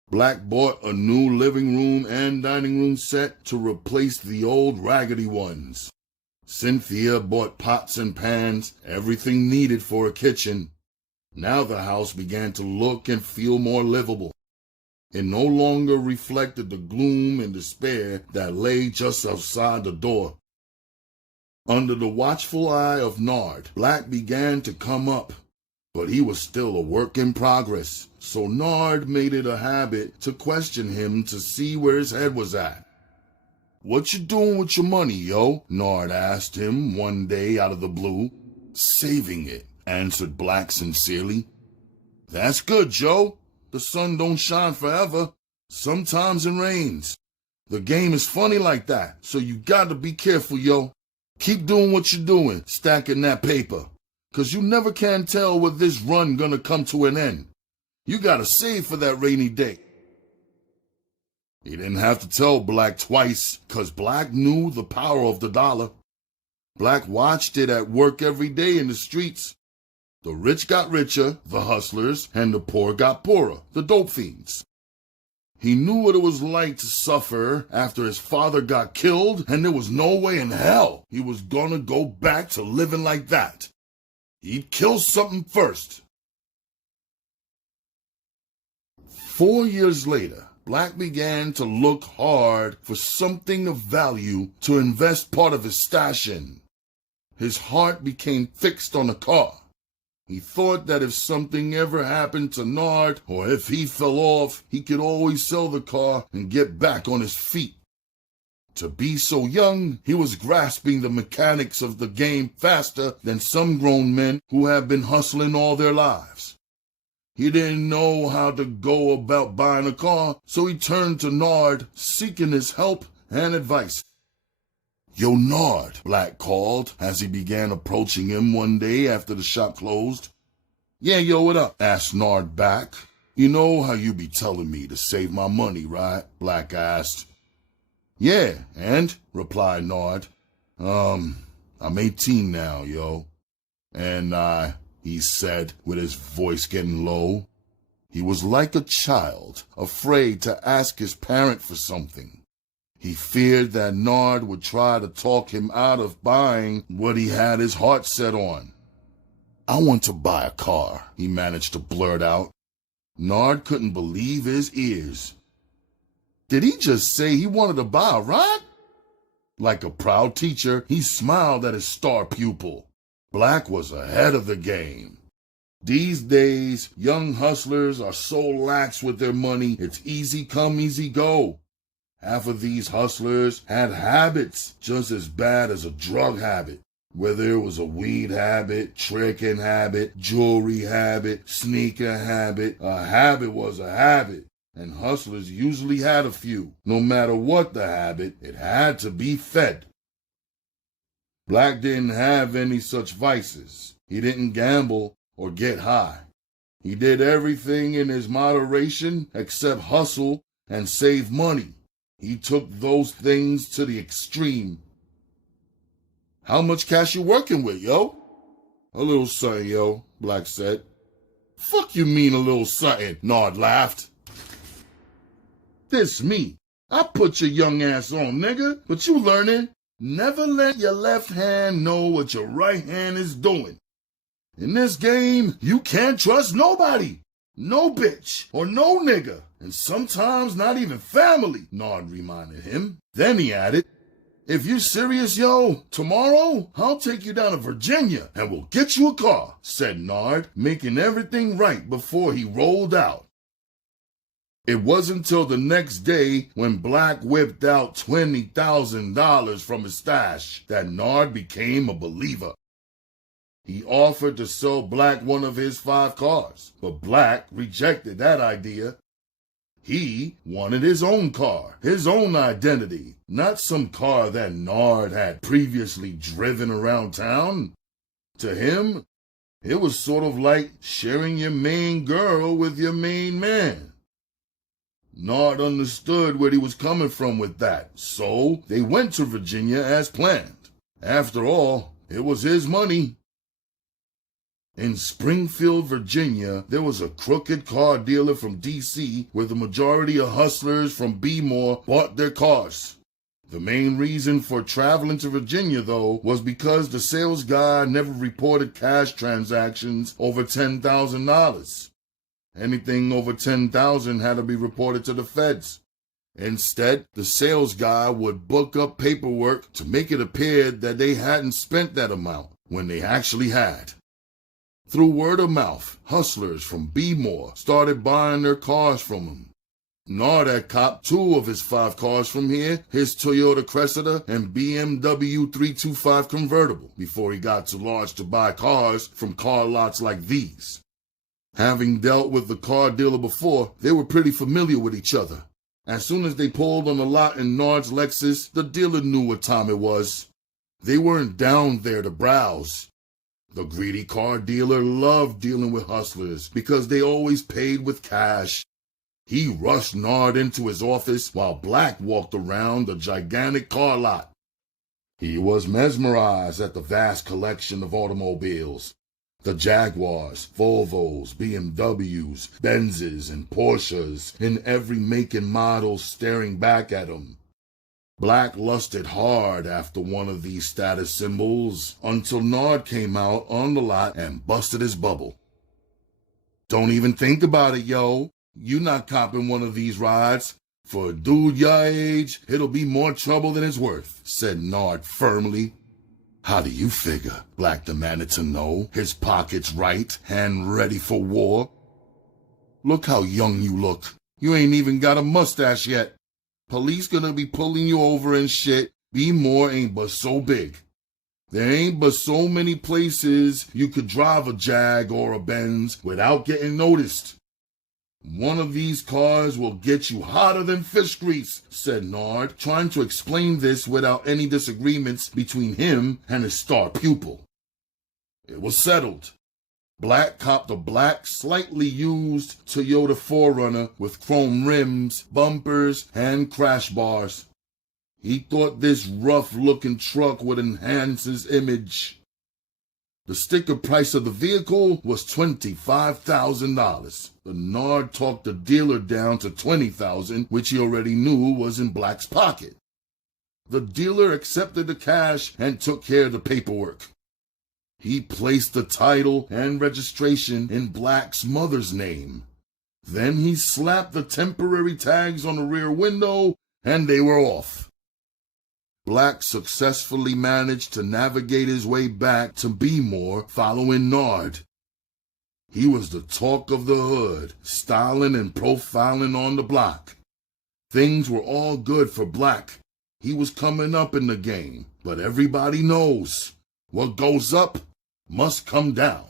Black bought a new living room and dining room set to replace the old raggedy ones. Cynthia bought pots and pans, everything needed for a kitchen. Now the house began to look and feel more livable. It no longer reflected the gloom and despair that lay just outside the door. Under the watchful eye of Nard, Black began to come up, but he was still a work in progress, so Nard made it a habit to question him to see where his head was at. "What you doing with your money, yo?" Nard asked him one day out of the blue. "Saving it," answered Black sincerely. "That's good, Joe. The sun don't shine forever. Sometimes it rains. The game is funny like that, so you gotta be careful, yo. Keep doing what you're doing, stacking that paper, 'cause you never can tell when this run gonna come to an end. You gotta save for that rainy day." He didn't have to tell Black twice, 'cause Black knew the power of the dollar. Black watched it at work every day in the streets. The rich got richer, the hustlers, and the poor got poorer, the dope fiends. He knew what it was like to suffer after his father got killed, and there was no way in hell he was gonna go back to living like that. He'd kill something first. 4 years later, Black began to look hard for something of value to invest part of his stash in. His heart became fixed on a car. He thought that if something ever happened to Nard, or if he fell off, he could always sell the car and get back on his feet. To be so young, he was grasping the mechanics of the game faster than some grown men who have been hustling all their lives. He didn't know how to go about buying a car, so he turned to Nard, seeking his help and advice. "Yo, Nard," Black called as he began approaching him one day after the shop closed. "Yeah, yo, what up?" asked Nard back. "You know how you be telling me to save my money, right?" Black asked. "Yeah, and?" replied Nard. I'm 18 now, yo. And he said with his voice getting low. He was like a child, afraid to ask his parent for something. He feared that Nard would try to talk him out of buying what he had his heart set on. "I want to buy a car," he managed to blurt out. Nard couldn't believe his ears. Did he just say he wanted to buy a ride? Like a proud teacher, he smiled at his star pupil. Black was ahead of the game. These days, young hustlers are so lax with their money, it's easy come, easy go. Half of these hustlers had habits just as bad as a drug habit. Whether it was a weed habit, tricking habit, jewelry habit, sneaker habit, a habit was a habit. And hustlers usually had a few. No matter what the habit, it had to be fed. Black didn't have any such vices. He didn't gamble or get high. He did everything in his moderation except hustle and save money. He took those things to the extreme. How much cash you working with, yo? A little something, yo, Black said. Fuck you mean a little something, Nard laughed. This me. I put your young ass on, nigga, but you learning. Never let your left hand know what your right hand is doing. In this game, you can't trust nobody. No bitch or no nigga. And sometimes not even family, Nard reminded him. Then he added, if you're serious, yo, tomorrow I'll take you down to Virginia and we'll get you a car, said Nard, making everything right before he rolled out. It wasn't until the next day when Black whipped out $20,000 from his stash that Nard became a believer. He offered to sell Black one of his 5 cars, but Black rejected that idea. He wanted his own car, his own identity, not some car that Nard had previously driven around town. To him, it was sort of like sharing your main girl with your main man. Nard understood where he was coming from with that, so they went to Virginia as planned. After all, it was his money. In Springfield, Virginia, there was a crooked car dealer from D.C. where the majority of hustlers from B-More bought their cars. The main reason for traveling to Virginia, though, was because the sales guy never reported cash transactions over $10,000. Anything over $10,000 had to be reported to the feds. Instead, the sales guy would book up paperwork to make it appear that they hadn't spent that amount when they actually had. Through word of mouth, hustlers from B-More started buying their cars from him. Nard had copped 2 of his 5 cars from here, his Toyota Cressida and BMW 325 convertible, before he got too large to buy cars from car lots like these. Having dealt with the car dealer before, they were pretty familiar with each other. As soon as they pulled on the lot in Nard's Lexus, the dealer knew what time it was. They weren't down there to browse. The greedy car dealer loved dealing with hustlers because they always paid with cash. He rushed Nard into his office while Black walked around the gigantic car lot. He was mesmerized at the vast collection of automobiles. The Jaguars, Volvos, BMWs, Benzes, and Porsches in every make and model staring back at him. Black lusted hard after one of these status symbols until Nard came out on the lot and busted his bubble. Don't even think about it, yo. You not copping one of these rides. For a dude your age, it'll be more trouble than it's worth, said Nard firmly. How do you figure? Black demanded to know, his pockets right, hand ready for war. Look how young you look. You ain't even got a mustache yet. Police gonna be pulling you over and shit. B-More ain't but so big. There ain't but so many places you could drive a Jag or a Benz without getting noticed. One of these cars will get you hotter than fish grease, said Nard, trying to explain this without any disagreements between him and his star pupil. It was settled. Black copped a black, slightly used Toyota 4Runner with chrome rims, bumpers, and crash bars. He thought this rough-looking truck would enhance his image. The sticker price of the vehicle was $25,000, but Nard talked the dealer down to $20,000, which he already knew was in Black's pocket. The dealer accepted the cash and took care of the paperwork. He placed the title and registration in Black's mother's name. Then he slapped the temporary tags on the rear window, and they were off. Black successfully managed to navigate his way back to B-More following Nard. He was the talk of the hood, styling and profiling on the block. Things were all good for Black. He was coming up in the game, but everybody knows what goes up must come down.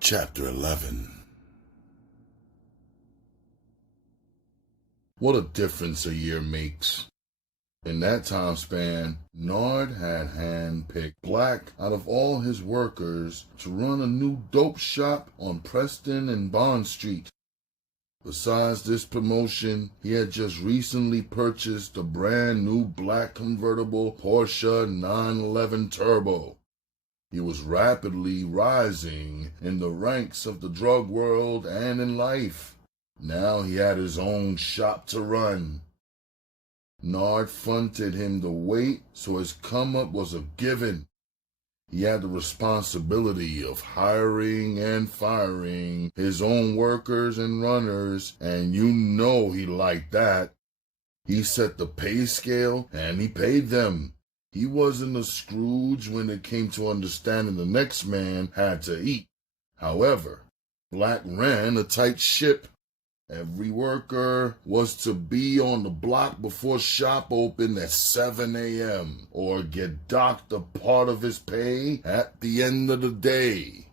Chapter 11. What a difference a year makes. In that time span, Nard had hand-picked Black out of all his workers to run a new dope shop on Preston and Bond Street. Besides this promotion, he had just recently purchased a brand new black convertible Porsche 911 Turbo. He was rapidly rising in the ranks of the drug world and in life. Now he had his own shop to run. Nard fronted him the weight, so his come-up was a given. He had the responsibility of hiring and firing his own workers and runners, and you know he liked that. He set the pay scale, and he paid them. He wasn't a Scrooge when it came to understanding the next man had to eat. However, Black ran a tight ship. Every worker was to be on the block before shop opened at 7 a.m. or get docked a part of his pay at the end of the day.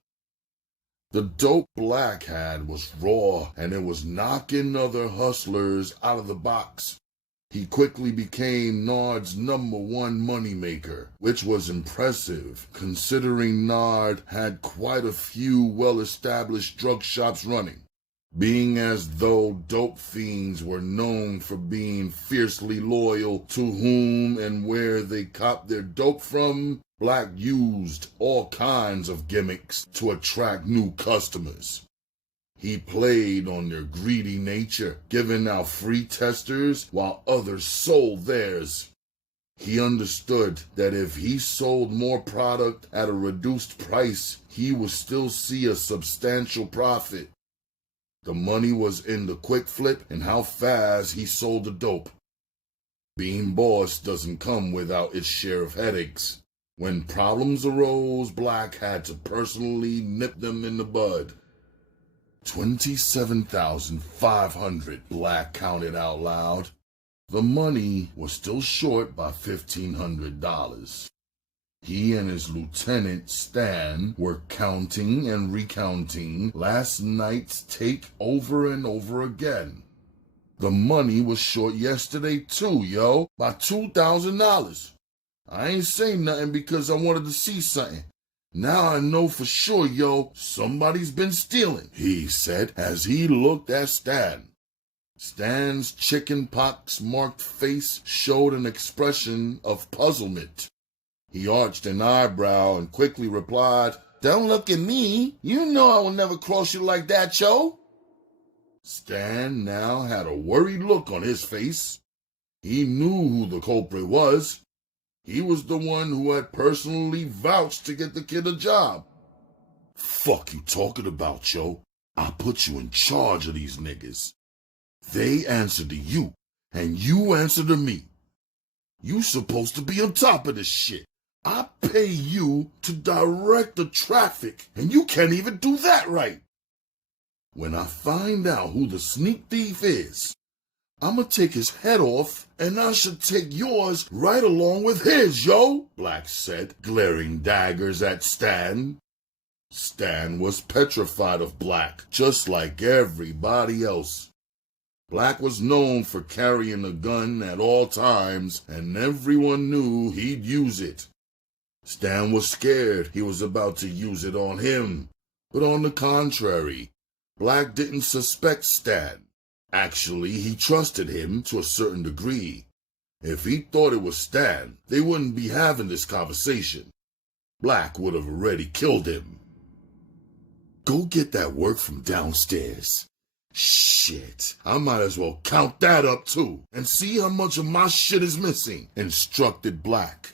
The dope Black had was raw, and it was knocking other hustlers out of the box. He quickly became Nard's #1 moneymaker, which was impressive considering Nard had quite a few well-established drug shops running. Being as though dope fiends were known for being fiercely loyal to whom and where they copped their dope from, Black used all kinds of gimmicks to attract new customers. He played on their greedy nature, giving out free testers while others sold theirs. He understood that if he sold more product at a reduced price, he would still see a substantial profit. The money was in the quick flip and how fast he sold the dope. Being boss doesn't come without its share of headaches. When problems arose, Black had to personally nip them in the bud. 27,500, Black counted out loud. The money was still short by $1,500. He and his lieutenant, Stan, were counting and recounting last night's take over and over again. The money was short yesterday too, yo, by $2,000. I ain't saying nothing because I wanted to see something. Now I know for sure, yo, somebody's been stealing, he said as he looked at Stan. Stan's chickenpox-marked face showed an expression of puzzlement. He arched an eyebrow and quickly replied, "Don't look at me. You know I will never cross you like that, yo." Stan now had a worried look on his face. He knew who the culprit was. He was the one who had personally vouched to get the kid a job. "Fuck you talking about, yo? I put you in charge of these niggas. They answer to you, and you answer to me. You supposed to be on top of this shit. I pay you to direct the traffic, and you can't even do that right. When I find out who the sneak thief is, I'ma take his head off, and I should take yours right along with his, yo," Black said, glaring daggers at Stan. Stan was petrified of Black, just like everybody else. Black was known for carrying a gun at all times, and everyone knew he'd use it. Stan was scared he was about to use it on him, but on the contrary, Black didn't suspect Stan. Actually, he trusted him to a certain degree. If he thought it was Stan, they wouldn't be having this conversation. Black would have already killed him. "Go get that work from downstairs." "Shit, I might as well count that up too, and see how much of my shit is missing," instructed Black.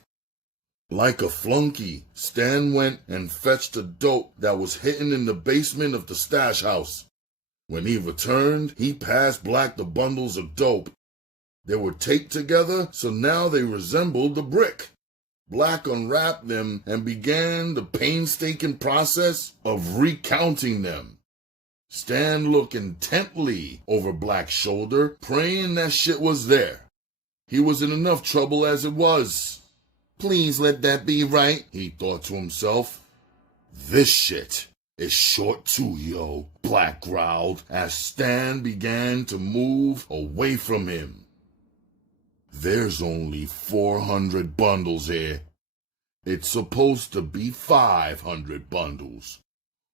Like a flunky, Stan went and fetched the dope that was hidden in the basement of the stash house. When he returned, he passed Black the bundles of dope. They were taped together, so now they resembled a brick. Black unwrapped them and began the painstaking process of recounting them. Stan looked intently over Black's shoulder, praying that shit was there. He was in enough trouble as it was. "Please let that be right," he thought to himself. "This shit is short too, yo," Black growled as Stan began to move away from him. There's only 400 bundles here. It's supposed to be 500 bundles.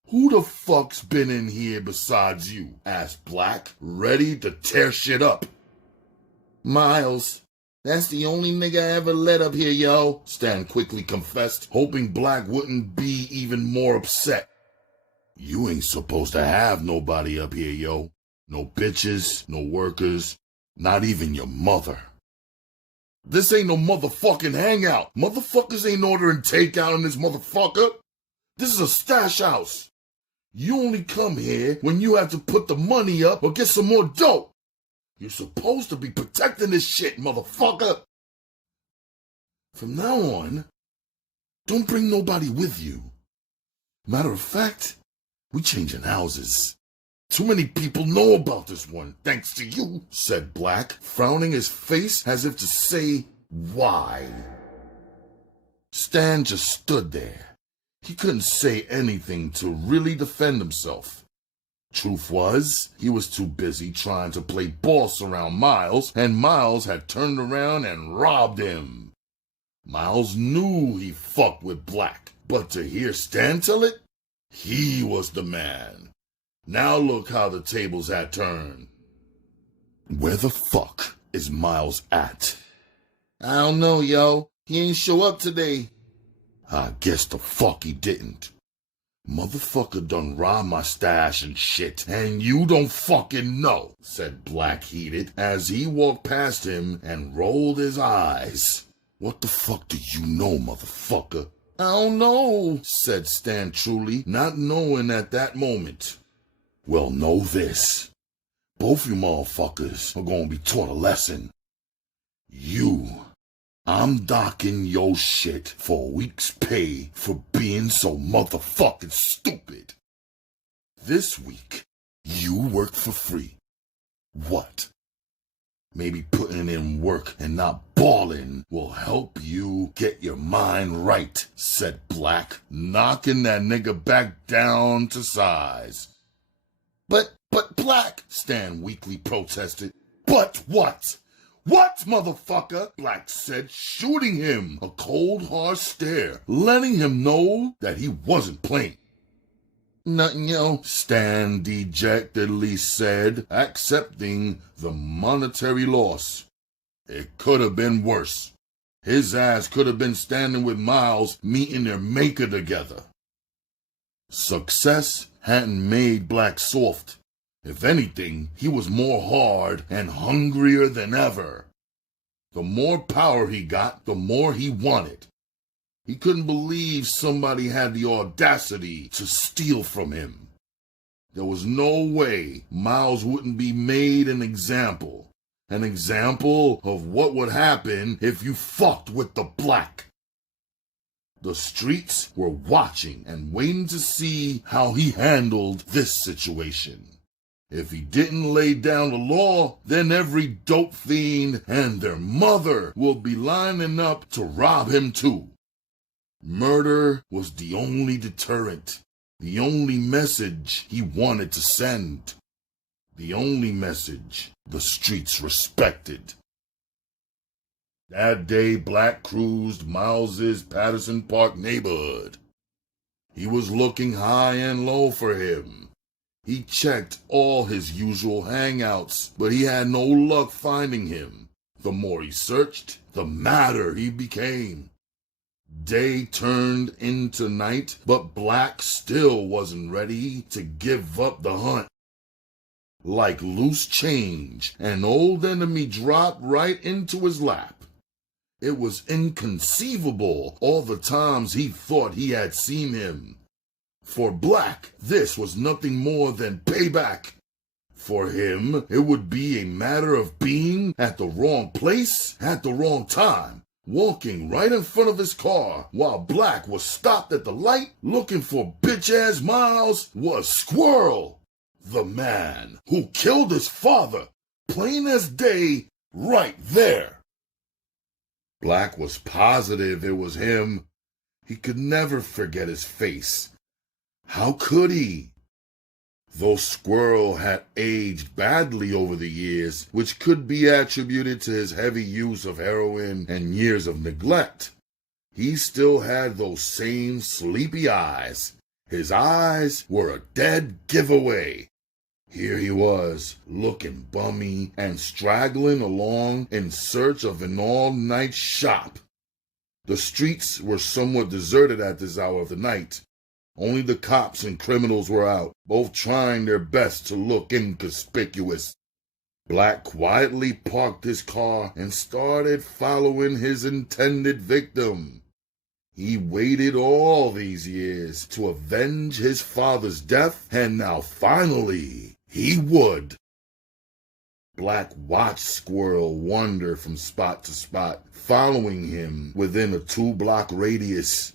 Who the fuck's been in here besides you? Asked Black, ready to tear shit up. Miles. That's the only nigga I ever let up here, yo, Stan quickly confessed, hoping Black wouldn't be even more upset. You ain't supposed to have nobody up here, yo. No bitches, no workers, not even your mother. This ain't no motherfucking hangout. Motherfuckers ain't ordering takeout in this motherfucker. This is a stash house. You only come here when you have to put the money up or get some more dope. You're supposed to be protecting this shit, motherfucker. From now on, don't bring nobody with you. Matter of fact, we changing houses. Too many people know about this one, thanks to you, said Black, frowning his face as if to say, why? Stan just stood there. He couldn't say anything to really defend himself. Truth was, he was too busy trying to play boss around Miles, and Miles had turned around and robbed him. Miles knew he fucked with Black, but to hear Stan tell it, he was the man. Now look how the tables had turned. Where the fuck is Miles at? I don't know, yo. He ain't show up today. I guess the fuck he didn't. Motherfucker done robbed my stash and shit, and you don't fucking know, said Black heated as he walked past him and rolled his eyes. What the fuck do you know, motherfucker? I don't know, said Stan truly, not knowing at that moment. Well, know this. Both you motherfuckers are gonna be taught a lesson. I'm docking your shit for a week's pay for being so motherfucking stupid. This week, you work for free. What? Maybe putting in work and not balling will help you get your mind right, said Black, knocking that nigga back down to size. But Black, Stan weakly protested. But what? What, motherfucker? Black said, shooting him a cold, hard stare, letting him know that he wasn't playing. Nothing, yo, Stan dejectedly said, accepting the monetary loss. It could have been worse. His ass could have been standing with Miles, meeting their maker together. Success hadn't made Black soft. If anything, he was more hard and hungrier than ever. The more power he got, the more he wanted. He couldn't believe somebody had the audacity to steal from him. There was no way Miles wouldn't be made an example of what would happen if you fucked with the Black. The streets were watching and waiting to see how he handled this situation. If he didn't lay down the law, then every dope fiend and their mother will be lining up to rob him too. Murder was the only deterrent, the only message he wanted to send, the only message the streets respected. That day, Black cruised Miles's Patterson Park neighborhood. He was looking high and low for him. He checked all his usual hangouts, but he had no luck finding him. The more he searched, the madder he became. Day turned into night, but Black still wasn't ready to give up the hunt. Like loose change, an old enemy dropped right into his lap. It was inconceivable all the times he thought he had seen him. For Black, this was nothing more than payback. For him, it would be a matter of being at the wrong place at the wrong time, walking right in front of his car while Black was stopped at the light looking for bitch-ass Miles was Squirrel, the man who killed his father, plain as day, right there. Black was positive it was him. He could never forget his face. How could he? Though Squirrel had aged badly over the years, which could be attributed to his heavy use of heroin and years of neglect, he still had those same sleepy eyes. His eyes were a dead giveaway. Here he was, looking bummy and straggling along in search of an all-night shop. The streets were somewhat deserted at this hour of the night. Only the cops and criminals were out, both trying their best to look inconspicuous. Black quietly parked his car and started following his intended victim. He waited all these years to avenge his father's death, and now finally he would. Black watched Squirrel wander from spot to spot, following him within a 2-block radius.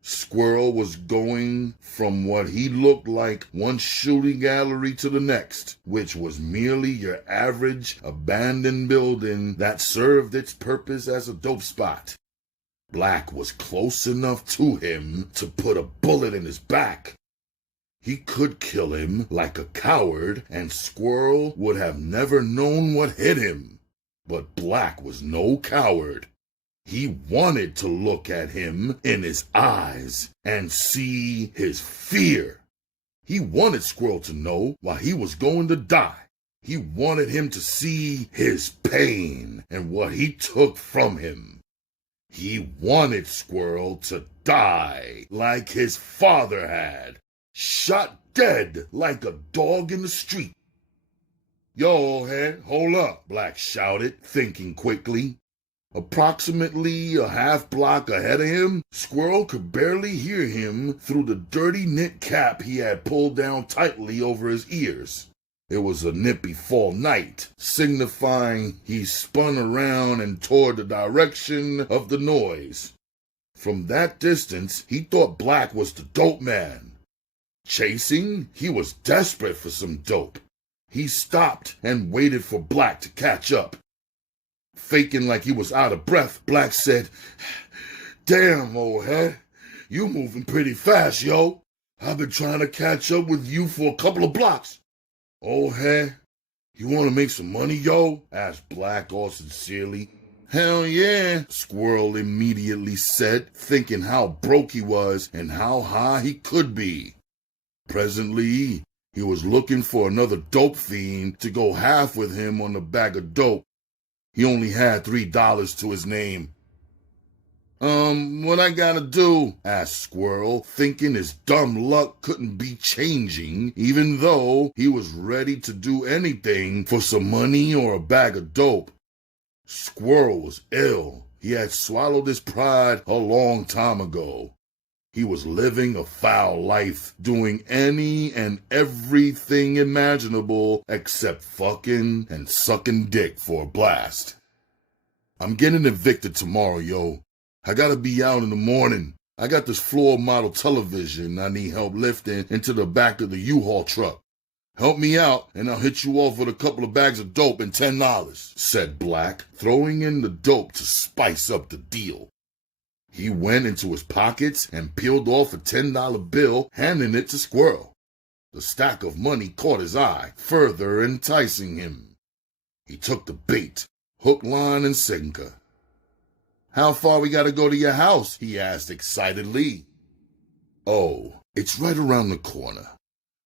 Squirrel was going from what he looked like one shooting gallery to the next, which was merely your average abandoned building that served its purpose as a dope spot. Black was close enough to him to put a bullet in his back. He could kill him like a coward, and Squirrel would have never known what hit him. But Black was no coward. He wanted to look at him in his eyes and see his fear. He wanted Squirrel to know why he was going to die. He wanted him to see his pain and what he took from him. He wanted Squirrel to die like his father had, shot dead like a dog in the street. "Yo, old head, hold up," Black shouted, thinking quickly. Approximately a half-block ahead of him, Squirrel could barely hear him through the dirty knit cap he had pulled down tightly over his ears. It was a nippy fall night, signifying he spun around and toward the direction of the noise. From that distance, he thought Black was the dope man. Chasing, he was desperate for some dope. He stopped and waited for Black to catch up. Faking like he was out of breath, Black said, "Damn, old head, you moving pretty fast, yo. I've been trying to catch up with you for a couple of blocks." "Old head, you want to make some money, yo?" asked Black all sincerely. "Hell yeah," Squirrel immediately said, thinking how broke he was and how high he could be. Presently, he was looking for another dope fiend to go half with him on the bag of dope. He only had $3 to his name. What I gotta do?" asked Squirrel, thinking his dumb luck couldn't be changing, even though he was ready to do anything for some money or a bag of dope. Squirrel was ill. He had swallowed his pride a long time ago. He was living a foul life, doing any and everything imaginable except fucking and sucking dick for a blast. "I'm getting evicted tomorrow, yo. I gotta be out in the morning. I got this floor model television I need help lifting into the back of the U-Haul truck. Help me out, and I'll hit you off with a couple of bags of dope and $10, said Black, throwing in the dope to spice up the deal. He went into his pockets and peeled off a $10 bill, handing it to Squirrel. The stack of money caught his eye, further enticing him. He took the bait, hook, line, and sinker. "How far we gotta go to your house?" he asked excitedly. "Oh, it's right around the corner.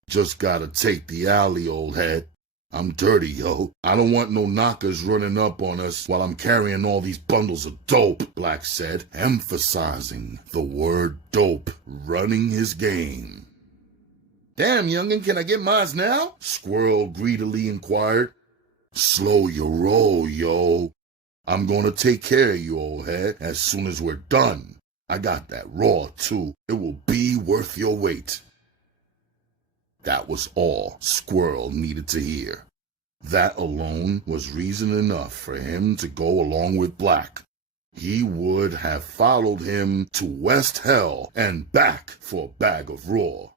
Just gotta take the alley, old head. I'm dirty, yo. I don't want no knockers running up on us while I'm carrying all these bundles of dope," Black said, emphasizing the word dope, running his game. "Damn, youngin', can I get mines now?" Squirrel greedily inquired. "Slow your roll, yo. I'm gonna take care of you, old head, as soon as we're done. I got that raw, too. It will be worth your weight." That was all Squirrel needed to hear. That alone was reason enough for him to go along with Black. He would have followed him to West Hell and back for a bag of raw.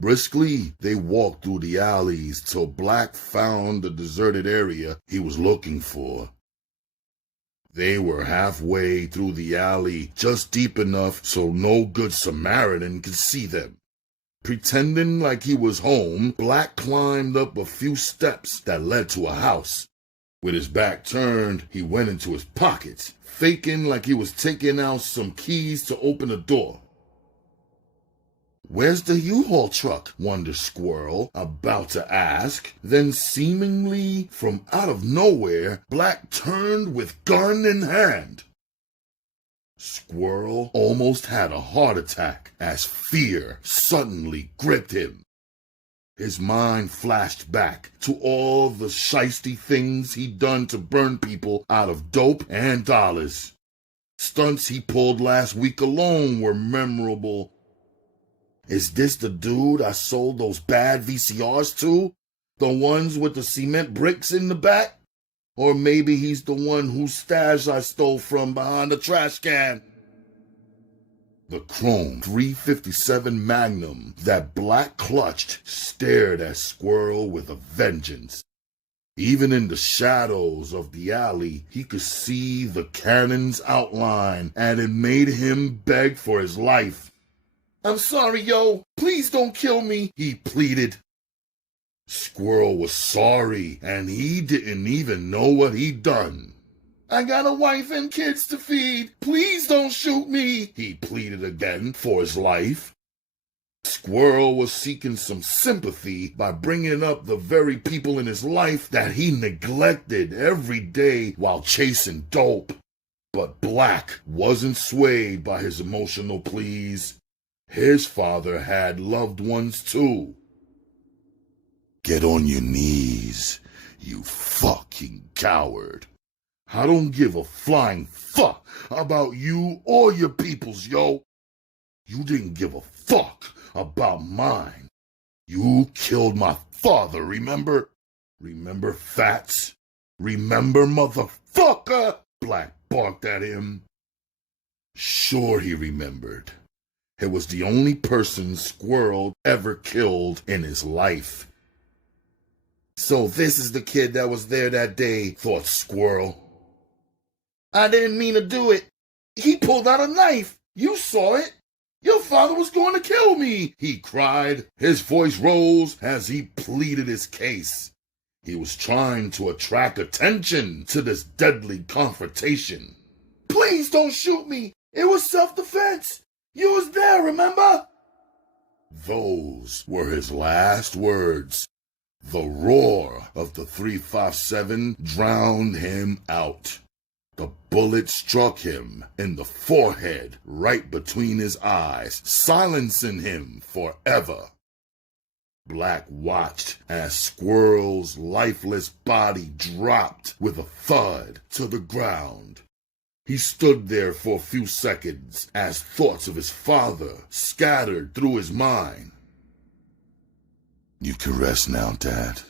Briskly, they walked through the alleys till Black found the deserted area he was looking for. They were halfway through the alley, just deep enough so no good Samaritan could see them. Pretending like he was home, Black climbed up a few steps that led to a house. With his back turned, he went into his pockets, faking like he was taking out some keys to open a door. "Where's the U-Haul truck?" wondered Squirrel, about to ask. Then seemingly from out of nowhere, Black turned with gun in hand. Squirrel almost had a heart attack as fear suddenly gripped him. His mind flashed back to all the shiesty things he'd done to burn people out of dope and dollars. Stunts he pulled last week alone were memorable. Is this the dude I sold those bad VCRs to? The ones with the cement bricks in the back? Or maybe he's the one whose stash I stole from behind the trash can. The chrome .357 Magnum that Black clutched stared at Squirrel with a vengeance. Even in the shadows of the alley, he could see the cannon's outline, and it made him beg for his life. "I'm sorry, yo. Please don't kill me," he pleaded. Squirrel was sorry, and he didn't even know what he'd done. "I got a wife and kids to feed. Please don't shoot me," he pleaded again for his life. Squirrel was seeking some sympathy by bringing up the very people in his life that he neglected every day while chasing dope. But Black wasn't swayed by his emotional pleas. His father had loved ones too. "Get on your knees, you fucking coward. I don't give a flying fuck about you or your peoples, yo. You didn't give a fuck about mine. You killed my father, remember? Remember, Fats? Remember, motherfucker?" Black barked at him. Sure he remembered. It was the only person Squirrel ever killed in his life. So this is the kid that was there that day, thought Squirrel. "I didn't mean to do it. He pulled out a knife. You saw it. Your father was going to kill me," he cried. His voice rose as he pleaded his case. He was trying to attract attention to this deadly confrontation. "Please don't shoot me. It was self-defense. You was there, remember?" Those were his last words. The roar of the .357 drowned him out. The bullet struck him in the forehead right between his eyes, silencing him forever. Black watched as Squirrel's lifeless body dropped with a thud to the ground. He stood there for a few seconds as thoughts of his father scattered through his mind. "You can rest now, Dad."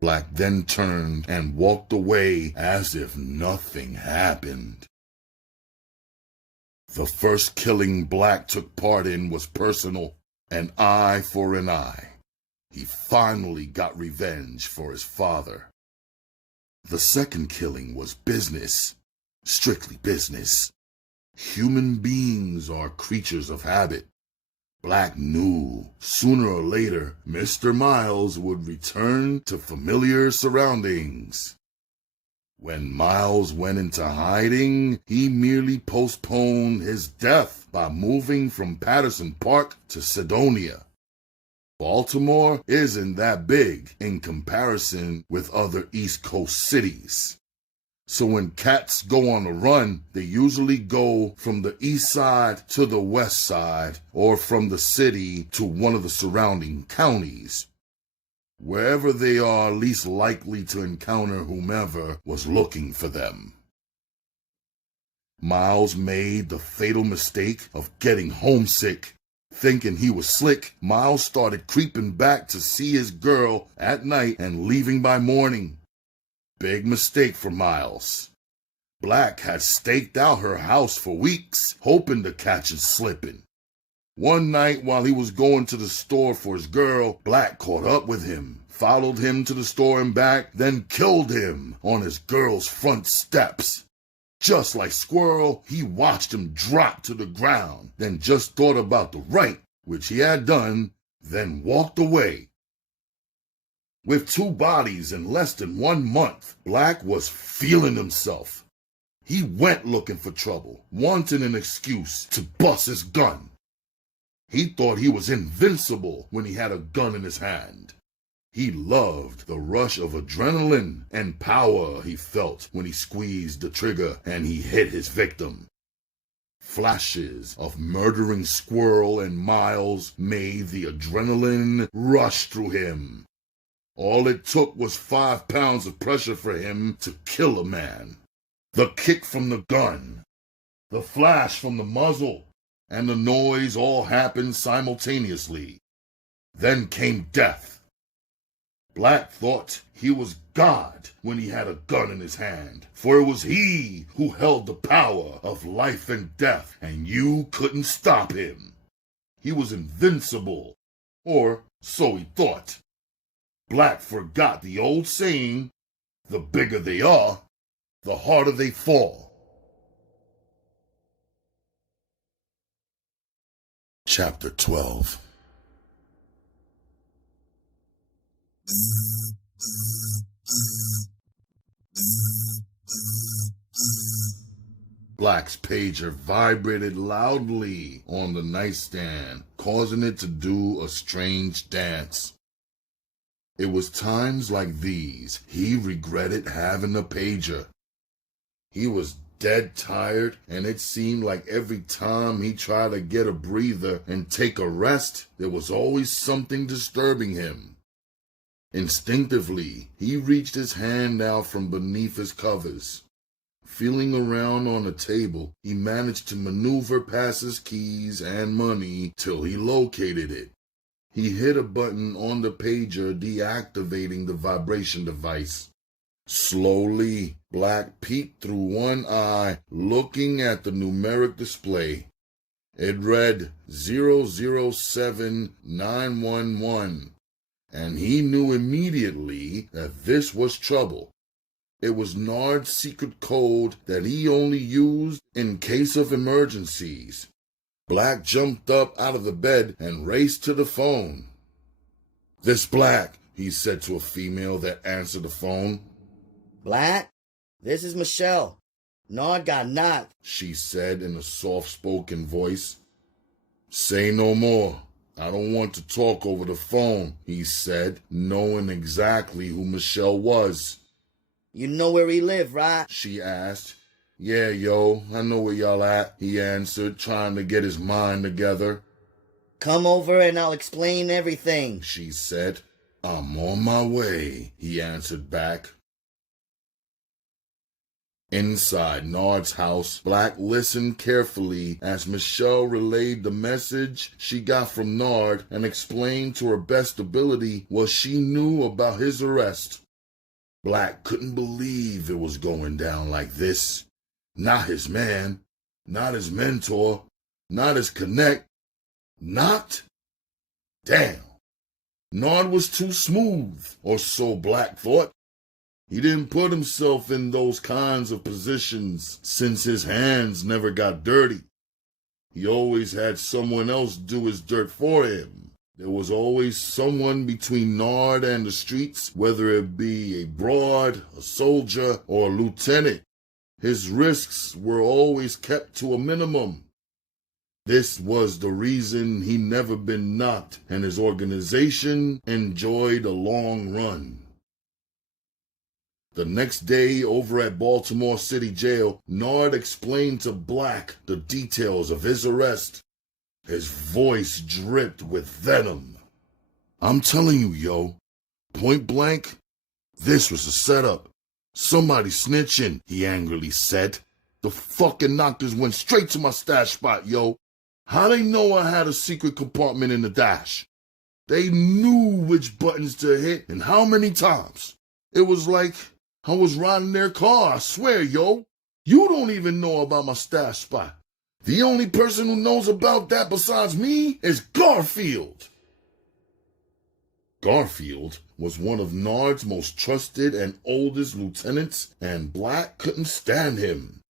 Black then turned and walked away as if nothing happened. The first killing Black took part in was personal, an eye for an eye. He finally got revenge for his father. The second killing was business. Strictly business. Human beings are creatures of habit. Black knew sooner or later Mr. Miles would return to familiar surroundings. When Miles went into hiding, he merely postponed his death by moving from Patterson Park to Sidonia. Baltimore isn't that big in comparison with other East Coast cities. So when cats go on a run, they usually go from the east side to the west side, or from the city to one of the surrounding counties, wherever they are least likely to encounter whomever was looking for them. Miles made the fatal mistake of getting homesick. Thinking he was slick, Miles started creeping back to see his girl at night and leaving by morning. Big mistake for Miles. Black had staked out her house for weeks, hoping to catch him slipping. One night while he was going to the store for his girl, Black caught up with him, followed him to the store and back, then killed him on his girl's front steps. Just like Squirrel, he watched him drop to the ground, then just thought about the right which he had done, then walked away. With 2 bodies in less than 1 month, Black was feeling himself. He went looking for trouble, wanting an excuse to bust his gun. He thought he was invincible when he had a gun in his hand. He loved the rush of adrenaline and power he felt when he squeezed the trigger and he hit his victim. Flashes of murdering Squirrel and Miles made the adrenaline rush through him. All it took was 5 pounds of pressure for him to kill a man. The kick from the gun, the flash from the muzzle, and the noise all happened simultaneously. Then came death. Black thought he was God when he had a gun in his hand, for it was he who held the power of life and death, and you couldn't stop him. He was invincible, or so he thought. Black forgot the old saying, the bigger they are, the harder they fall. Chapter 12. Black's pager vibrated loudly on the nightstand, causing it to do a strange dance. It was times like these he regretted having a pager. He was dead tired, and it seemed like every time he tried to get a breather and take a rest, there was always something disturbing him. Instinctively, he reached his hand out from beneath his covers. Feeling around on the table, he managed to maneuver past his keys and money till he located it. He hit a button on the pager deactivating the vibration device. Slowly, Black peeked through one eye, looking at the numeric display. It read 007911. And he knew immediately that this was trouble. It was Nard's secret code that he only used in case of emergencies. Black jumped up out of the bed and raced to the phone. "This Black," he said to a female that answered the phone. "Black, this is Michelle. Nard got knocked," she said in a soft-spoken voice. "Say no more. I don't want to talk over the phone," he said, knowing exactly who Michelle was. "You know where he live, right?" she asked. "Yeah, yo, I know where y'all at," he answered, trying to get his mind together. "Come over and I'll explain everything," she said. "I'm on my way," he answered back. Inside Nard's house, Black listened carefully as Michelle relayed the message she got from Nard and explained to her best ability what she knew about his arrest. Black couldn't believe it was going down like this. Not his man, not his mentor, not his connect, not... Damn! Nard was too smooth, or so Black thought. He didn't put himself in those kinds of positions since his hands never got dirty. He always had someone else do his dirt for him. There was always someone between Nard and the streets, whether it be a broad, a soldier, or a lieutenant. His risks were always kept to a minimum. This was the reason he never been knocked, and his organization enjoyed a long run. The next day, over at Baltimore City Jail, Nard explained to Black the details of his arrest. His voice dripped with venom. "I'm telling you, yo, point blank, this was a setup. Somebody snitching," he angrily said. "The fucking knockers went straight to my stash spot, yo. How they know I had a secret compartment in the dash? They knew which buttons to hit and how many times. It was like I was riding their car, I swear, yo. You don't even know about my stash spot. The only person who knows about that besides me is Garfield." Garfield was one of Nard's most trusted and oldest lieutenants, and Black couldn't stand him.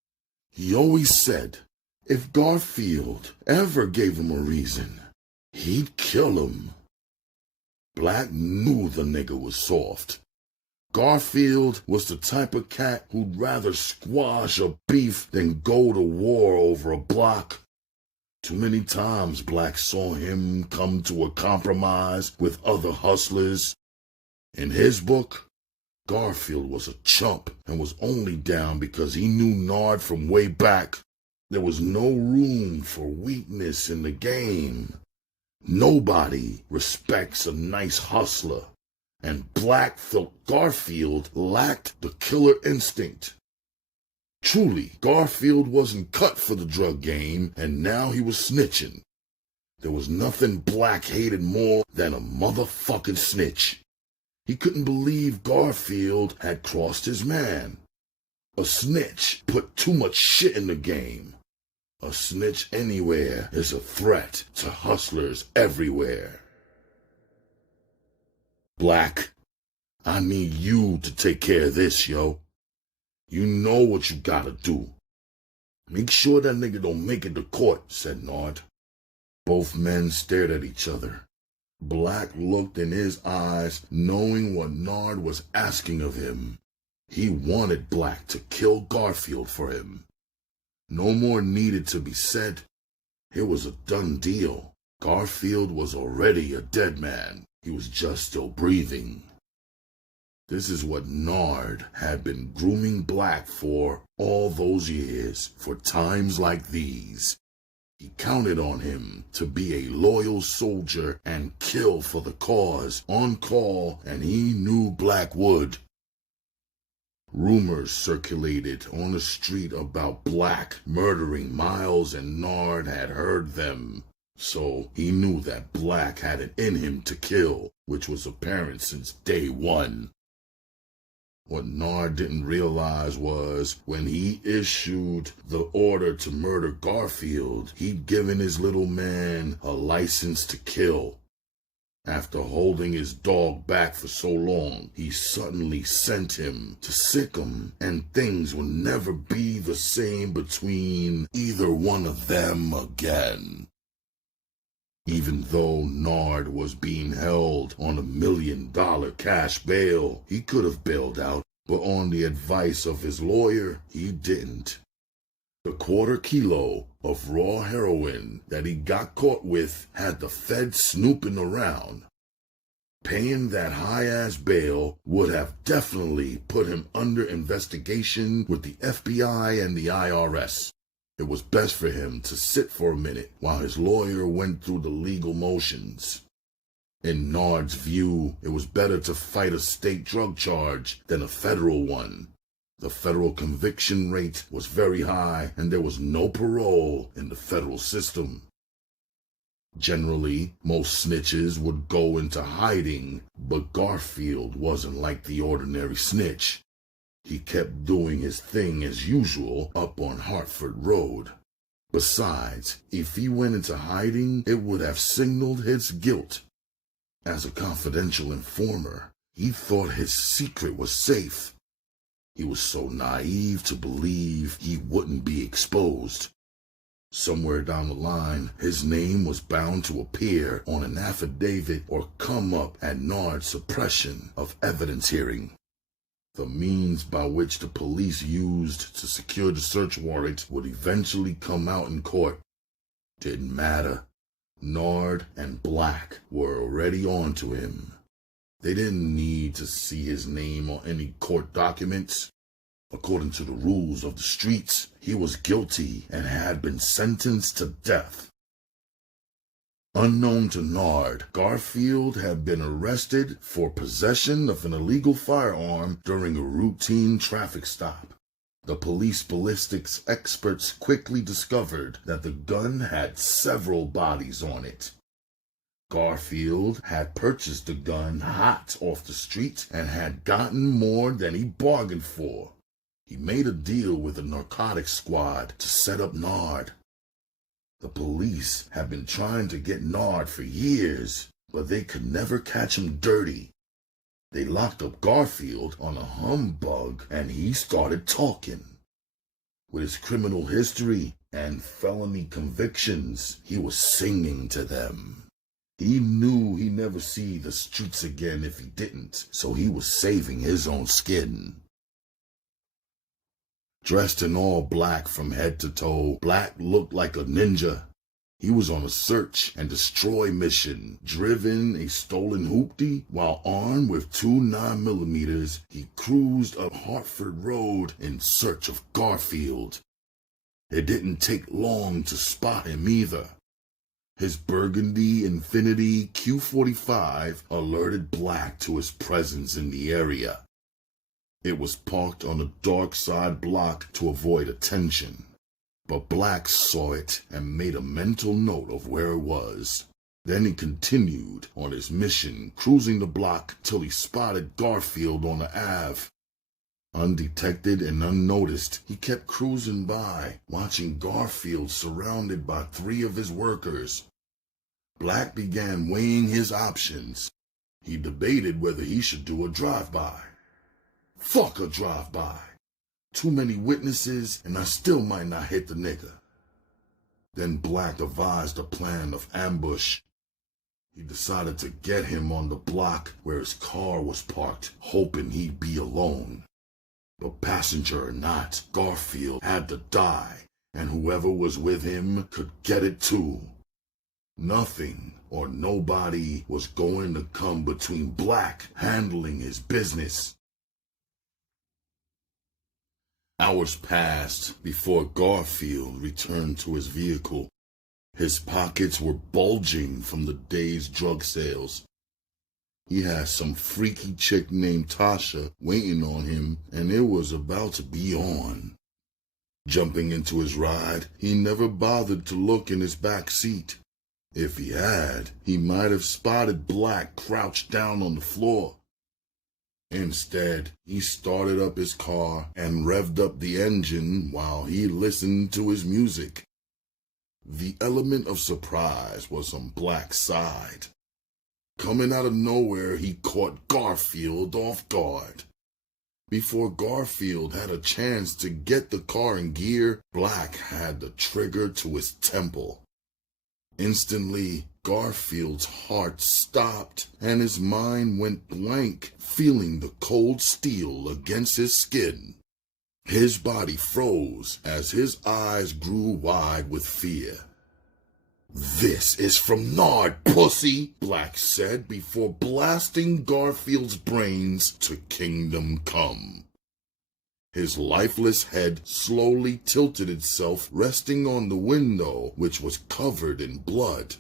He always said if Garfield ever gave him a reason, he'd kill him. Black knew the nigga was soft. Garfield was the type of cat who'd rather squash a beef than go to war over a block. Too many times Black saw him come to a compromise with other hustlers. In his book, Garfield was a chump and was only down because he knew Nard from way back. There was no room for weakness in the game. Nobody respects a nice hustler, and Black felt Garfield lacked the killer instinct. Truly, Garfield wasn't cut for the drug game, and now he was snitching. There was nothing Black hated more than a motherfucking snitch. He couldn't believe Garfield had crossed his man. A snitch put too much shit in the game. A snitch anywhere is a threat to hustlers everywhere. Black, I need you to take care of this, yo. You know what you gotta do. Make sure that nigga don't make it to court, said Nard. Both men stared at each other. Black looked in his eyes, knowing what Nard was asking of him. He wanted Black to kill Garfield for him. No more needed to be said. It was a done deal. Garfield was already a dead man. He was just still breathing. This is what Nard had been grooming Black for all those years, for times like these. He counted on him to be a loyal soldier and kill for the cause on call, and he knew Black would. Rumors circulated on the street about Black murdering Miles, and Nard had heard them. So he knew that Black had it in him to kill, which was apparent since day one. What Nard didn't realize was when he issued the order to murder Garfield, he'd given his little man a license to kill. After holding his dog back for so long, he suddenly sent him to sick him, and things would never be the same between either one of them again. Even though Nard was being held on $1 million cash bail, he could have bailed out, but on the advice of his lawyer, he didn't. The quarter kilo of raw heroin that he got caught with had the feds snooping around. Paying that high-ass bail would have definitely put him under investigation with the FBI and the IRS. It was best for him to sit for a minute while his lawyer went through the legal motions. In Nard's view, it was better to fight a state drug charge than a federal one. The federal conviction rate was very high, and there was no parole in the federal system. Generally, most snitches would go into hiding, but Garfield wasn't like the ordinary snitch. He kept doing his thing as usual up on Hartford Road. Besides, if he went into hiding, it would have signaled his guilt. As a confidential informer, he thought his secret was safe. He was so naive to believe he wouldn't be exposed. Somewhere down the line, his name was bound to appear on an affidavit or come up at Nard's suppression of evidence hearing. The means by which the police used to secure the search warrant would eventually come out in court. Didn't matter. Nard and Black were already on to him. They didn't need to see his name on any court documents. According to the rules of the streets, he was guilty and had been sentenced to death. Unknown to Nard, Garfield had been arrested for possession of an illegal firearm during a routine traffic stop. The police ballistics experts quickly discovered that the gun had several bodies on it. Garfield had purchased the gun hot off the street and had gotten more than he bargained for. He made a deal with the narcotics squad to set up Nard. The police had been trying to get Nard for years, but they could never catch him dirty. They locked up Garfield on a humbug, and he started talking. With his criminal history and felony convictions, he was singing to them. He knew he'd never see the streets again if he didn't, so he was saving his own skin. Dressed in all black from head to toe, Black looked like a ninja. He was on a search and destroy mission, driven a stolen hoopty, while armed with 2 9mm, he cruised up Hartford Road in search of Garfield. It didn't take long to spot him either. His burgundy Infiniti Q45 alerted Black to his presence in the area. It was parked on a dark side block to avoid attention. But Black saw it and made a mental note of where it was. Then he continued on his mission, cruising the block till he spotted Garfield on the Ave. Undetected and unnoticed, he kept cruising by, watching Garfield surrounded by 3 of his workers. Black began weighing his options. He debated whether he should do a drive-by. Fuck a drive-by. Too many witnesses, and I still might not hit the nigga. Then Black devised a plan of ambush. He decided to get him on the block where his car was parked, hoping he'd be alone. But passenger or not, Garfield had to die, and whoever was with him could get it too. Nothing or nobody was going to come between Black handling his business. Hours passed before Garfield returned to his vehicle. His pockets were bulging from the day's drug sales. He had some freaky chick named Tasha waiting on him, and it was about to be on. Jumping into his ride, he never bothered to look in his back seat. If he had, he might have spotted Black crouched down on the floor. Instead, he started up his car and revved up the engine while he listened to his music. The element of surprise was on Black's side. Coming out of nowhere, he caught Garfield off guard. Before Garfield had a chance to get the car in gear, Black had the trigger to his temple. Instantly, Garfield's heart stopped and his mind went blank, feeling the cold steel against his skin. His body froze as his eyes grew wide with fear. "This is from Nard, pussy," Black said before blasting Garfield's brains to kingdom come. His lifeless head slowly tilted itself, resting on the window, which was covered in blood.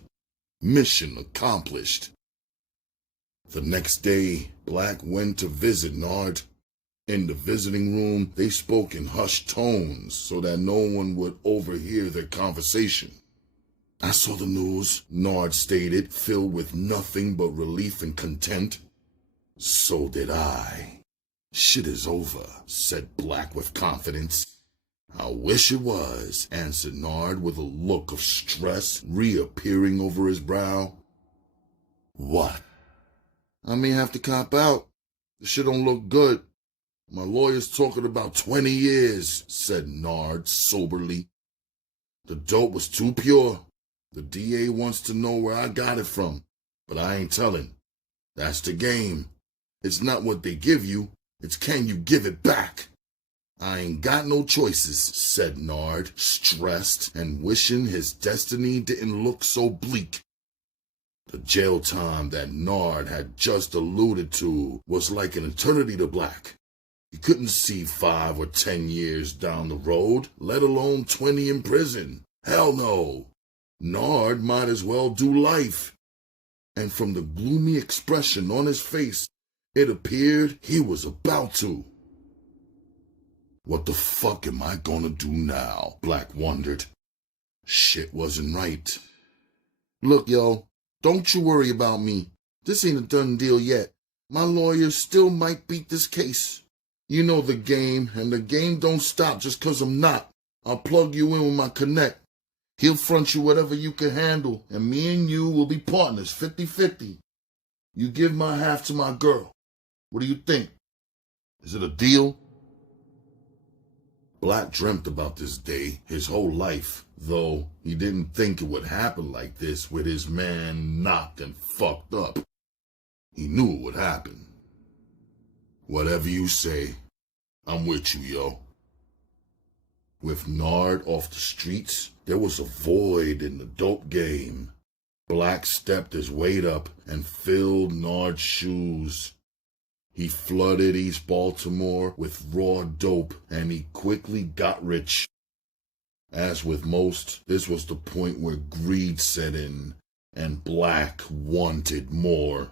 Mission accomplished. The next day, Black went to visit Nard. In the visiting room, they spoke in hushed tones so that no one would overhear their conversation. "I saw the news," Nard stated, filled with nothing but relief and content. "So did I." "Shit is over," said Black with confidence. "I wish it was," answered Nard with a look of stress reappearing over his brow. "What?" "I may have to cop out. The shit don't look good. My lawyer's talking about 20 years, said Nard soberly. "The dope was too pure. The DA wants to know where I got it from, but I ain't telling. That's the game. It's not what they give you, it's can you give it back." "I ain't got no choices," said Nard, stressed and wishing his destiny didn't look so bleak. The jail time that Nard had just alluded to was like an eternity to Black. He couldn't see 5 or 10 years down the road, let alone 20 in prison. Hell no. Nard might as well do life. And from the gloomy expression on his face, it appeared he was about to. What the fuck am I gonna do now? Black wondered. Shit wasn't right. "Look, yo, don't you worry about me. This ain't a done deal yet. My lawyer still might beat this case. You know the game, and the game don't stop just 'cause I'm not. I'll plug you in with my connect. He'll front you whatever you can handle, and me and you will be partners, 50-50. You give my half to my girl. What do you think? Is it a deal?" Black dreamt about this day his whole life, though he didn't think it would happen like this with his man knocked and fucked up. He knew it would happen. Whatever you say, I'm with you, yo. With Nard off the streets, there was a void in the dope game. Black stepped his weight up and filled Nard's shoes. He flooded East Baltimore with raw dope, and he quickly got rich. As with most, this was the point where greed set in, and Black wanted more.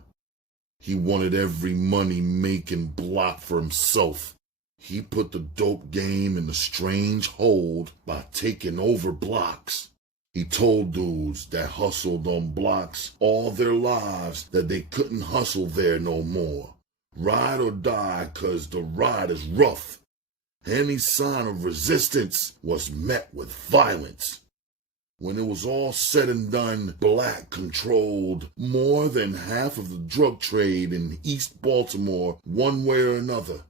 He wanted every money-making block for himself. He put the dope game in a strange hold by taking over blocks. He told dudes that hustled on blocks all their lives that they couldn't hustle there no more. Ride or die, 'cause the ride is rough. Any sign of resistance was met with violence. When it was all said and done, Black controlled more than half of the drug trade in East Baltimore one way or another.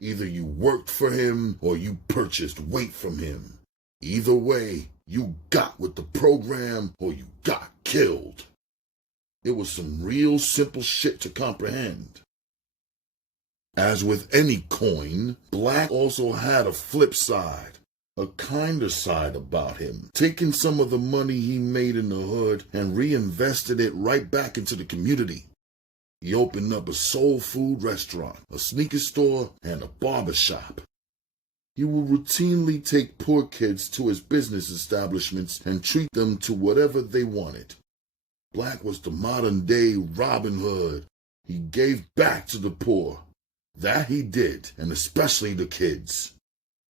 Either you worked for him or you purchased weight from him. Either way, you got with the program or you got killed. It was some real simple shit to comprehend. As with any coin, Black also had a flip side, a kinder side about him, taking some of the money he made in the hood and reinvested it right back into the community. He opened up a soul food restaurant, a sneaker store, and a barber shop. He would routinely take poor kids to his business establishments and treat them to whatever they wanted. Black was the modern-day Robin Hood. He gave back to the poor. That he did, and especially the kids.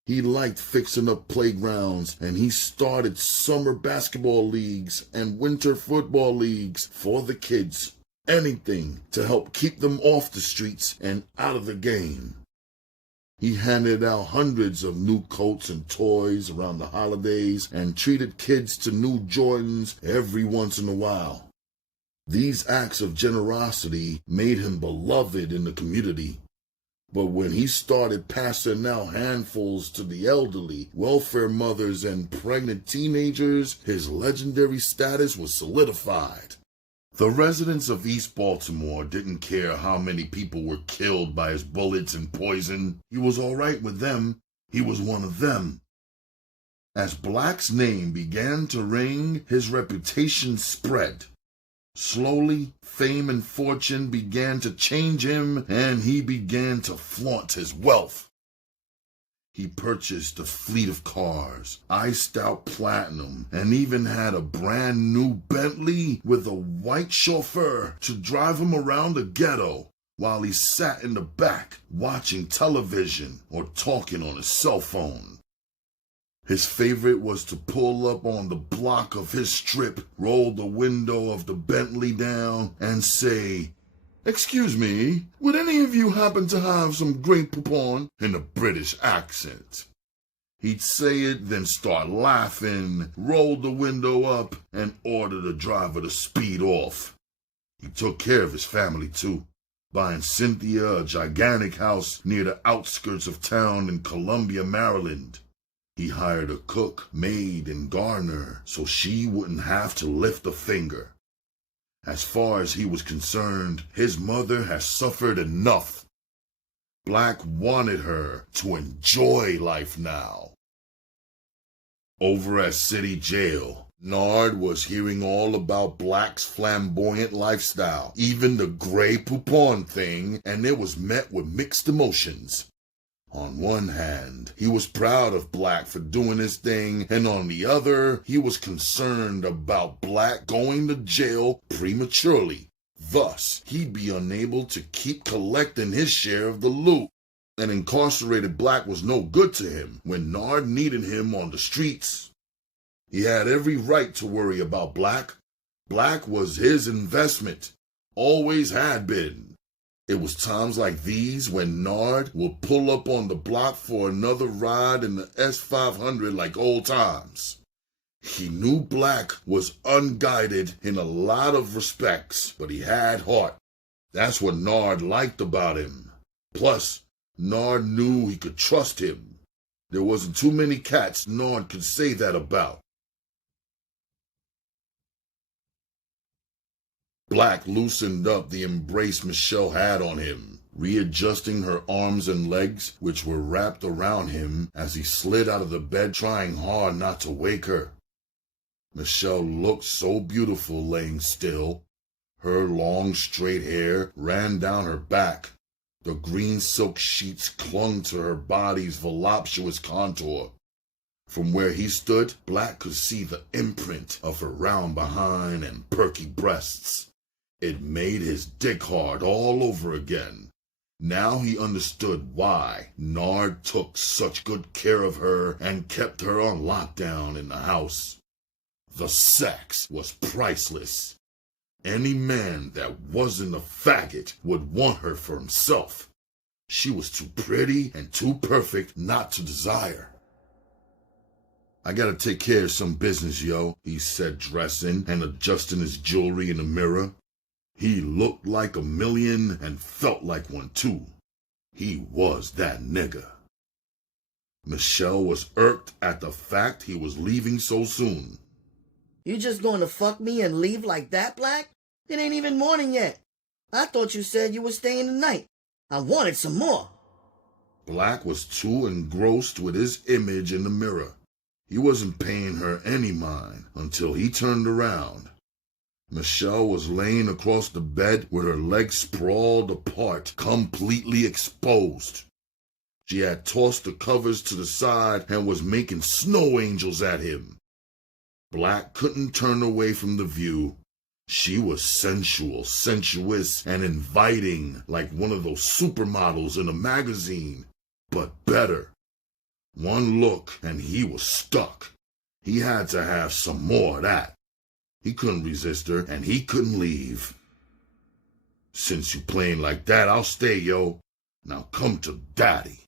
He liked fixing up playgrounds, and he started summer basketball leagues and winter football leagues for the kids. Anything to help keep them off the streets and out of the game. He handed out hundreds of new coats and toys around the holidays and treated kids to new Jordans every once in a while. These acts of generosity made him beloved in the community. But when he started passing out handfuls to the elderly, welfare mothers, and pregnant teenagers, his legendary status was solidified. The residents of East Baltimore didn't care how many people were killed by his bullets and poison. He was all right with them. He was one of them. As Black's name began to ring, his reputation spread. Slowly, fame and fortune began to change him, and he began to flaunt his wealth. He purchased a fleet of cars, iced out platinum, and even had a brand new Bentley with a white chauffeur to drive him around the ghetto while he sat in the back watching television or talking on his cell phone. His favorite was to pull up on the block of his strip, roll the window of the Bentley down, and say, "Excuse me, would any of you happen to have some great poupon?" in a British accent. He'd say it, then start laughing, roll the window up, and order the driver to speed off. He took care of his family, too, buying Cynthia a gigantic house near the outskirts of town in Columbia, Maryland. He hired a cook, maid, and gardener so she wouldn't have to lift a finger. As far as he was concerned, his mother had suffered enough. Black wanted her to enjoy life now. Over at City Jail, Nard was hearing all about Black's flamboyant lifestyle, even the gray poupon thing, and it was met with mixed emotions. On one hand, he was proud of Black for doing his thing, and on the other, he was concerned about Black going to jail prematurely. Thus, he'd be unable to keep collecting his share of the loot. An incarcerated Black was no good to him when Nard needed him on the streets. He had every right to worry about Black. Black was his investment. Always had been. It was times like these when Nard would pull up on the block for another ride in the S500 like old times. He knew Black was unguided in a lot of respects, but he had heart. That's what Nard liked about him. Plus, Nard knew he could trust him. There wasn't too many cats Nard could say that about. Black loosened up the embrace Michelle had on him, readjusting her arms and legs, which were wrapped around him as he slid out of the bed, trying hard not to wake her. Michelle looked so beautiful laying still. Her long, straight hair ran down her back. The green silk sheets clung to her body's voluptuous contour. From where he stood, Black could see the imprint of her round behind and perky breasts. It made his dick hard all over again. Now he understood why Nard took such good care of her and kept her on lockdown in the house. The sex was priceless. Any man that wasn't a faggot would want her for himself. She was too pretty and too perfect not to desire. I gotta take care of some business, yo, he said, dressing and adjusting his jewelry in the mirror. He looked like a million and felt like one too. He was that nigga. Michelle was irked at the fact he was leaving so soon. You just going to fuck me and leave like that, Black? It ain't even morning yet. I thought you said you were staying the night. I wanted some more. Black was too engrossed with his image in the mirror. He wasn't paying her any mind until he turned around. Michelle was laying across the bed with her legs sprawled apart, completely exposed. She had tossed the covers to the side and was making snow angels at him. Black couldn't turn away from the view. She was sensual, sensuous, and inviting like one of those supermodels in a magazine, but better. One look and he was stuck. He had to have some more of that. He couldn't resist her, and he couldn't leave. Since you playing like that, I'll stay, yo. Now come to daddy.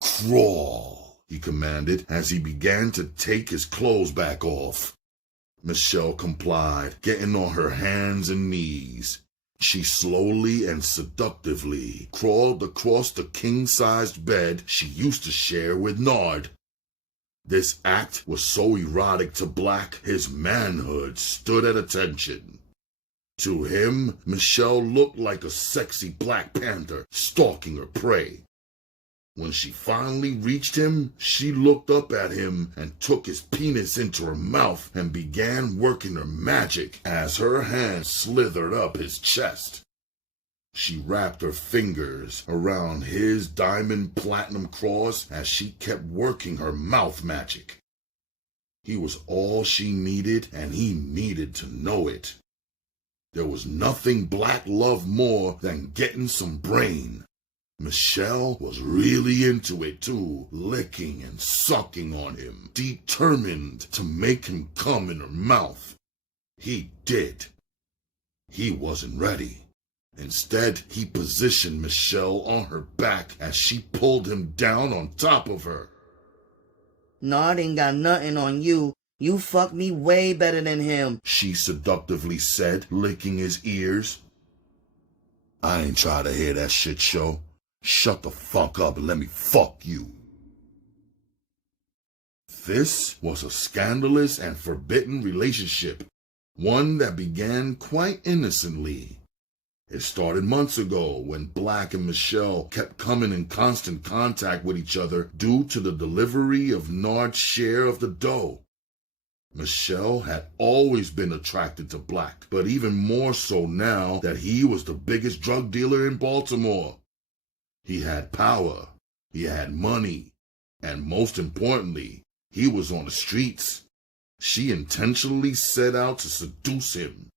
Crawl, he commanded as he began to take his clothes back off. Michelle complied, getting on her hands and knees. She slowly and seductively crawled across the king-sized bed she used to share with Nard. This act was so erotic to Black, his manhood stood at attention. To him, Michelle looked like a sexy Black Panther stalking her prey. When she finally reached him, she looked up at him and took his penis into her mouth and began working her magic as her hand slithered up his chest. She wrapped her fingers around his diamond platinum cross as she kept working her mouth magic. He was all she needed, and he needed to know it. There was nothing Black loved more than getting some brain. Michelle was really into it too, licking and sucking on him, determined to make him come in her mouth. He did. He wasn't ready. Instead, he positioned Michelle on her back as she pulled him down on top of her. Nard ain't got nothing on you. You fuck me way better than him, she seductively said, licking his ears. I ain't trying to hear that shit, show. Shut the fuck up and let me fuck you. This was a scandalous and forbidden relationship, one that began quite innocently. It started months ago when Black and Michelle kept coming in constant contact with each other due to the delivery of Nard's share of the dough. Michelle had always been attracted to Black, but even more so now that he was the biggest drug dealer in Baltimore. He had power, he had money, and most importantly, he was on the streets. She intentionally set out to seduce him.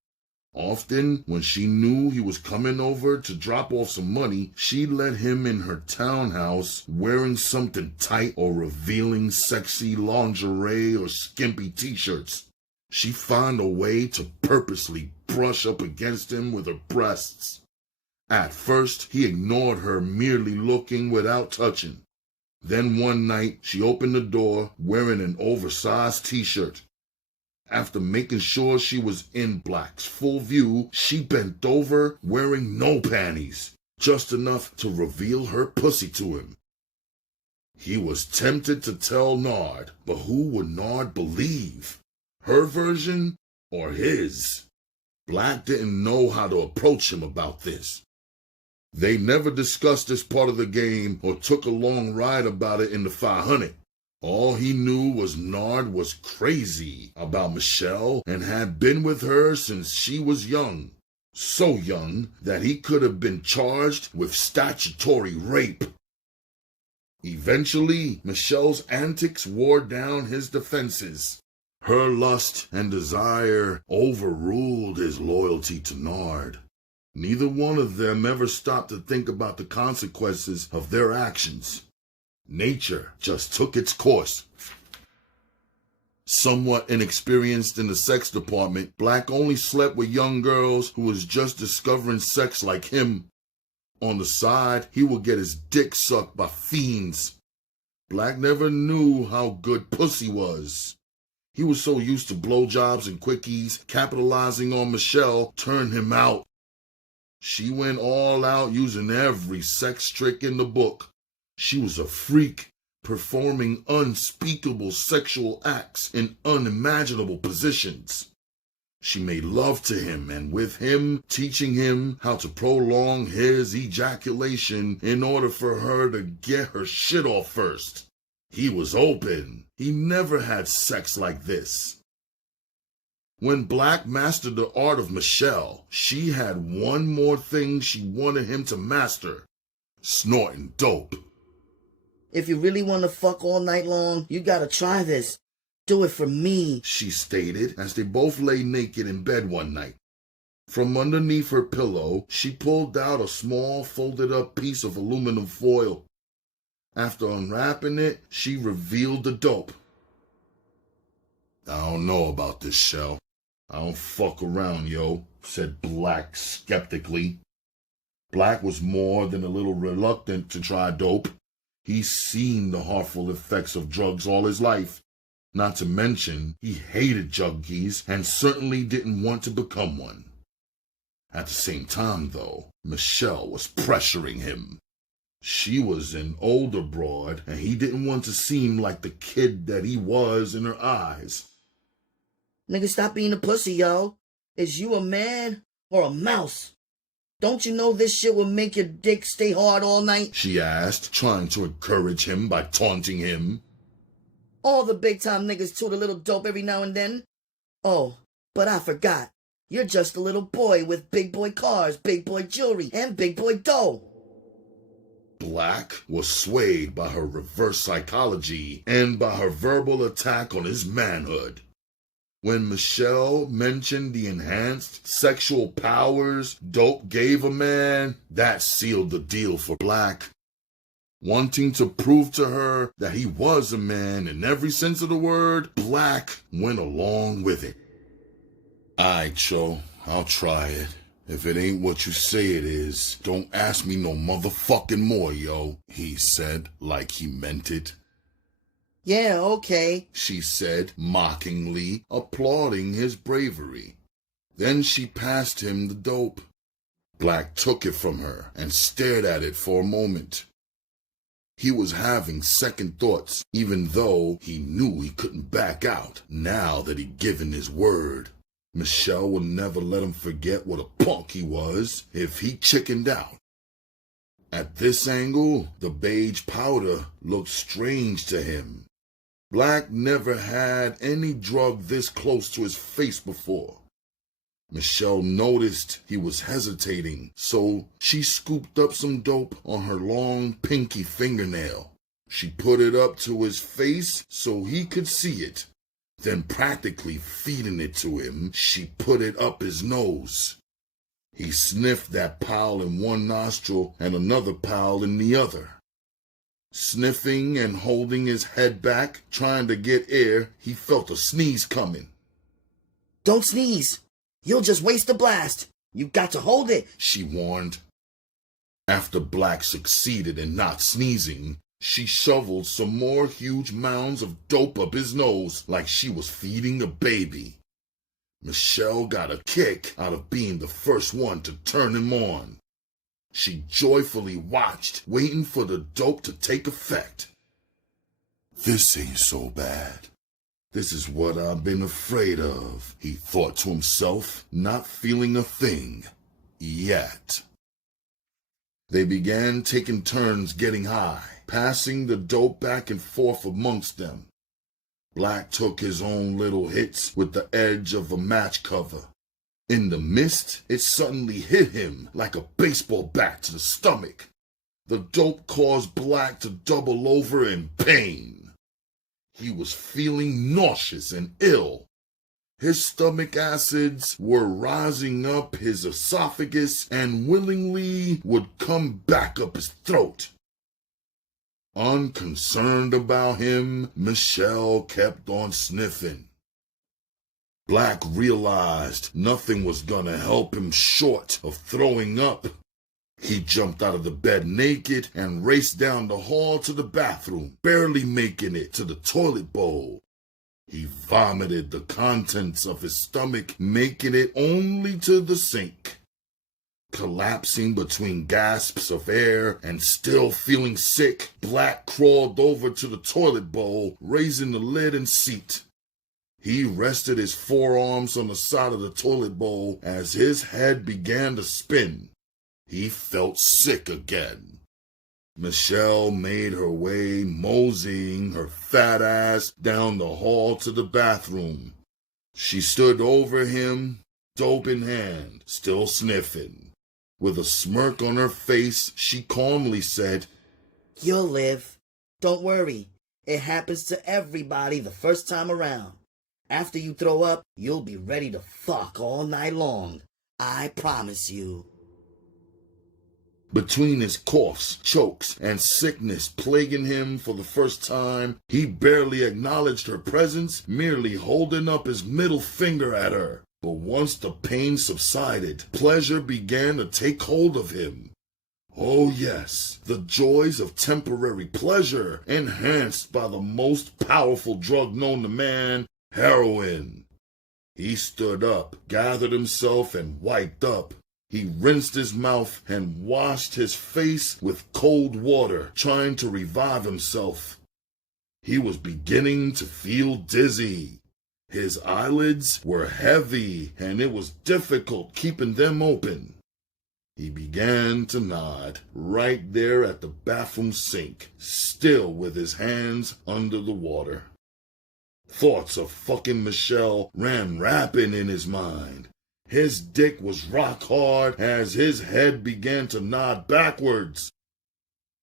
Often, when she knew he was coming over to drop off some money, she let him in her townhouse wearing something tight or revealing sexy lingerie or skimpy t-shirts. She found a way to purposely brush up against him with her breasts. At first, he ignored her merely looking without touching. Then one night, she opened the door wearing an oversized t-shirt. After making sure she was in Black's full view, she bent over wearing no panties, just enough to reveal her pussy to him. He was tempted to tell Nard, but who would Nard believe? Her version or his? Black didn't know how to approach him about this. They never discussed this part of the game or took a long ride about it in the 500. All he knew was Nard was crazy about Michelle and had been with her since she was young. So young that he could have been charged with statutory rape. Eventually, Michelle's antics wore down his defenses. Her lust and desire overruled his loyalty to Nard. Neither one of them ever stopped to think about the consequences of their actions. Nature just took its course. Somewhat inexperienced in the sex department, Black only slept with young girls who was just discovering sex like him. On the side, he would get his dick sucked by fiends. Black never knew how good pussy was. He was so used to blowjobs and quickies, capitalizing on Michelle turned him out. She went all out using every sex trick in the book. She was a freak, performing unspeakable sexual acts in unimaginable positions. She made love to him and with him, teaching him how to prolong his ejaculation in order for her to get her shit off first. He was open. He never had sex like this. When Black mastered the art of Michelle, she had one more thing she wanted him to master: snorting dope. If you really want to fuck all night long, you gotta try this. Do it for me, she stated as they both lay naked in bed one night. From underneath her pillow, she pulled out a small folded up piece of aluminum foil. After unwrapping it, she revealed the dope. I don't know about this, Shell. I don't fuck around, yo, said Black skeptically. Black was more than a little reluctant to try dope. He's seen the harmful effects of drugs all his life. Not to mention, he hated junkies and certainly didn't want to become one. At the same time, though, Michelle was pressuring him. She was an older broad, and he didn't want to seem like the kid that he was in her eyes. Nigga, stop being a pussy, yo. Is you a man or a mouse? Don't you know this shit will make your dick stay hard all night? She asked, trying to encourage him by taunting him. All the big-time niggas toot a little dope every now and then. Oh, but I forgot. You're just a little boy with big boy cars, big boy jewelry, and big boy dough. Black was swayed by her reverse psychology and by her verbal attack on his manhood. When Michelle mentioned the enhanced sexual powers dope gave a man, that sealed the deal for Black. Wanting to prove to her that he was a man in every sense of the word, Black went along with it. Aight, Cho, I'll try it. If it ain't what you say it is, don't ask me no motherfucking more, yo, he said like he meant it. Yeah, okay, she said mockingly, applauding his bravery. Then she passed him the dope. Black took it from her and stared at it for a moment. He was having second thoughts, even though he knew he couldn't back out now that he'd given his word. Michelle would never let him forget what a punk he was if he chickened out. At this angle, the beige powder looked strange to him. Black never had any drug this close to his face before. Michelle noticed he was hesitating, so she scooped up some dope on her long pinky fingernail. She put it up to his face so he could see it. Then, practically feeding it to him, she put it up his nose. He sniffed that pile in one nostril and another pile in the other. Sniffing and holding his head back, trying to get air, he felt a sneeze coming. Don't sneeze. You'll just waste the blast. You got to hold it, she warned. After Black succeeded in not sneezing, she shoveled some more huge mounds of dope up his nose like she was feeding a baby. Michelle got a kick out of being the first one to turn him on. She joyfully watched, waiting for the dope to take effect. This ain't so bad. This is what I've been afraid of, he thought to himself, not feeling a thing. Yet. They began taking turns getting high, passing the dope back and forth amongst them. Black took his own little hits with the edge of a match cover. In the mist, it suddenly hit him like a baseball bat to the stomach. The dope caused Black to double over in pain. He was feeling nauseous and ill. His stomach acids were rising up his esophagus and willingly would come back up his throat. Unconcerned about him, Michelle kept on sniffing. Black realized nothing was gonna help him short of throwing up. He jumped out of the bed naked and raced down the hall to the bathroom, barely making it to the toilet bowl. He vomited the contents of his stomach, making it only to the sink. Collapsing between gasps of air and still feeling sick, Black crawled over to the toilet bowl, raising the lid and seat. He rested his forearms on the side of the toilet bowl as his head began to spin. He felt sick again. Michelle made her way, moseying her fat ass down the hall to the bathroom. She stood over him, dope in hand, still sniffing. With a smirk on her face, she calmly said, "You'll live. Don't worry. It happens to everybody the first time around. After you throw up, you'll be ready to fuck all night long. I promise you." Between his coughs, chokes, and sickness plaguing him for the first time, he barely acknowledged her presence, merely holding up his middle finger at her. But once the pain subsided, pleasure began to take hold of him. Oh yes, the joys of temporary pleasure, enhanced by the most powerful drug known to man, heroin. He stood up, gathered himself, and wiped up. He rinsed his mouth and washed his face with cold water, trying to revive himself. He was beginning to feel dizzy. His eyelids were heavy, and it was difficult keeping them open. He began to nod right there at the bathroom sink, still with his hands under the water. Thoughts of fucking Michelle ran rapid in his mind. His dick was rock hard as his head began to nod backwards.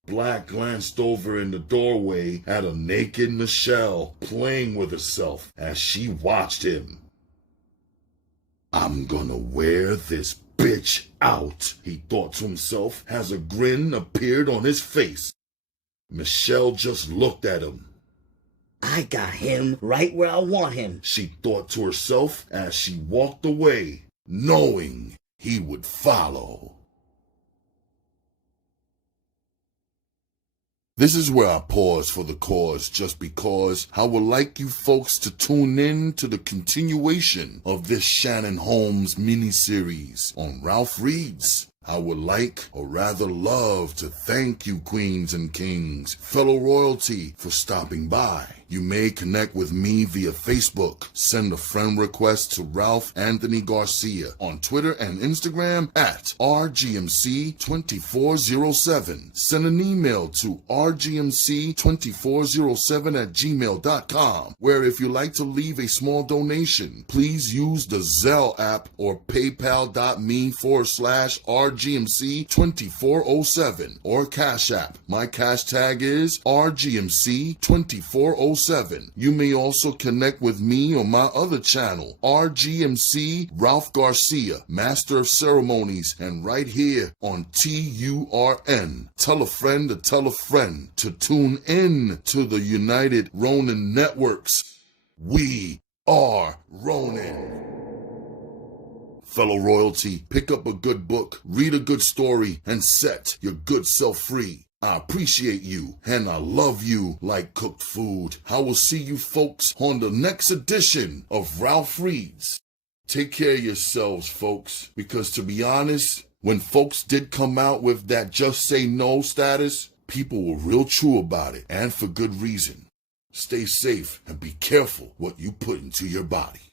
Black glanced over in the doorway at a naked Michelle playing with herself as she watched him. "I'm gonna wear this bitch out," he thought to himself as a grin appeared on his face. Michelle just looked at him. "I got him right where I want him," she thought to herself as she walked away, knowing he would follow. This is where I pause for the cause, just because I would like you folks to tune in to the continuation of this Shannon Holmes miniseries on Ralph Reads. I would like, or rather love, to thank you, queens and kings, fellow royalty, for stopping by. You may connect with me via Facebook. Send a friend request to Ralph Anthony Garcia on Twitter and Instagram at RGMC2407. Send an email to rgmc2407@gmail.com, where if you like to leave a small donation, please use the Zelle app or paypal.me/RGMC2407 or Cash App. My cash tag is RGMC2407. You may also connect with me on my other channel, RGMC Ralph Garcia, Master of Ceremonies, and right here on TURN. Tell a friend to tell a friend to tune in to the United Ronin Networks. We are Ronin. Fellow royalty, pick up a good book, read a good story, and set your good self free. I appreciate you, and I love you like cooked food. I will see you folks on the next edition of Ralph Reads. Take care of yourselves, folks, because to be honest, when folks did come out with that just say no status, people were real true about it, and for good reason. Stay safe and be careful what you put into your body.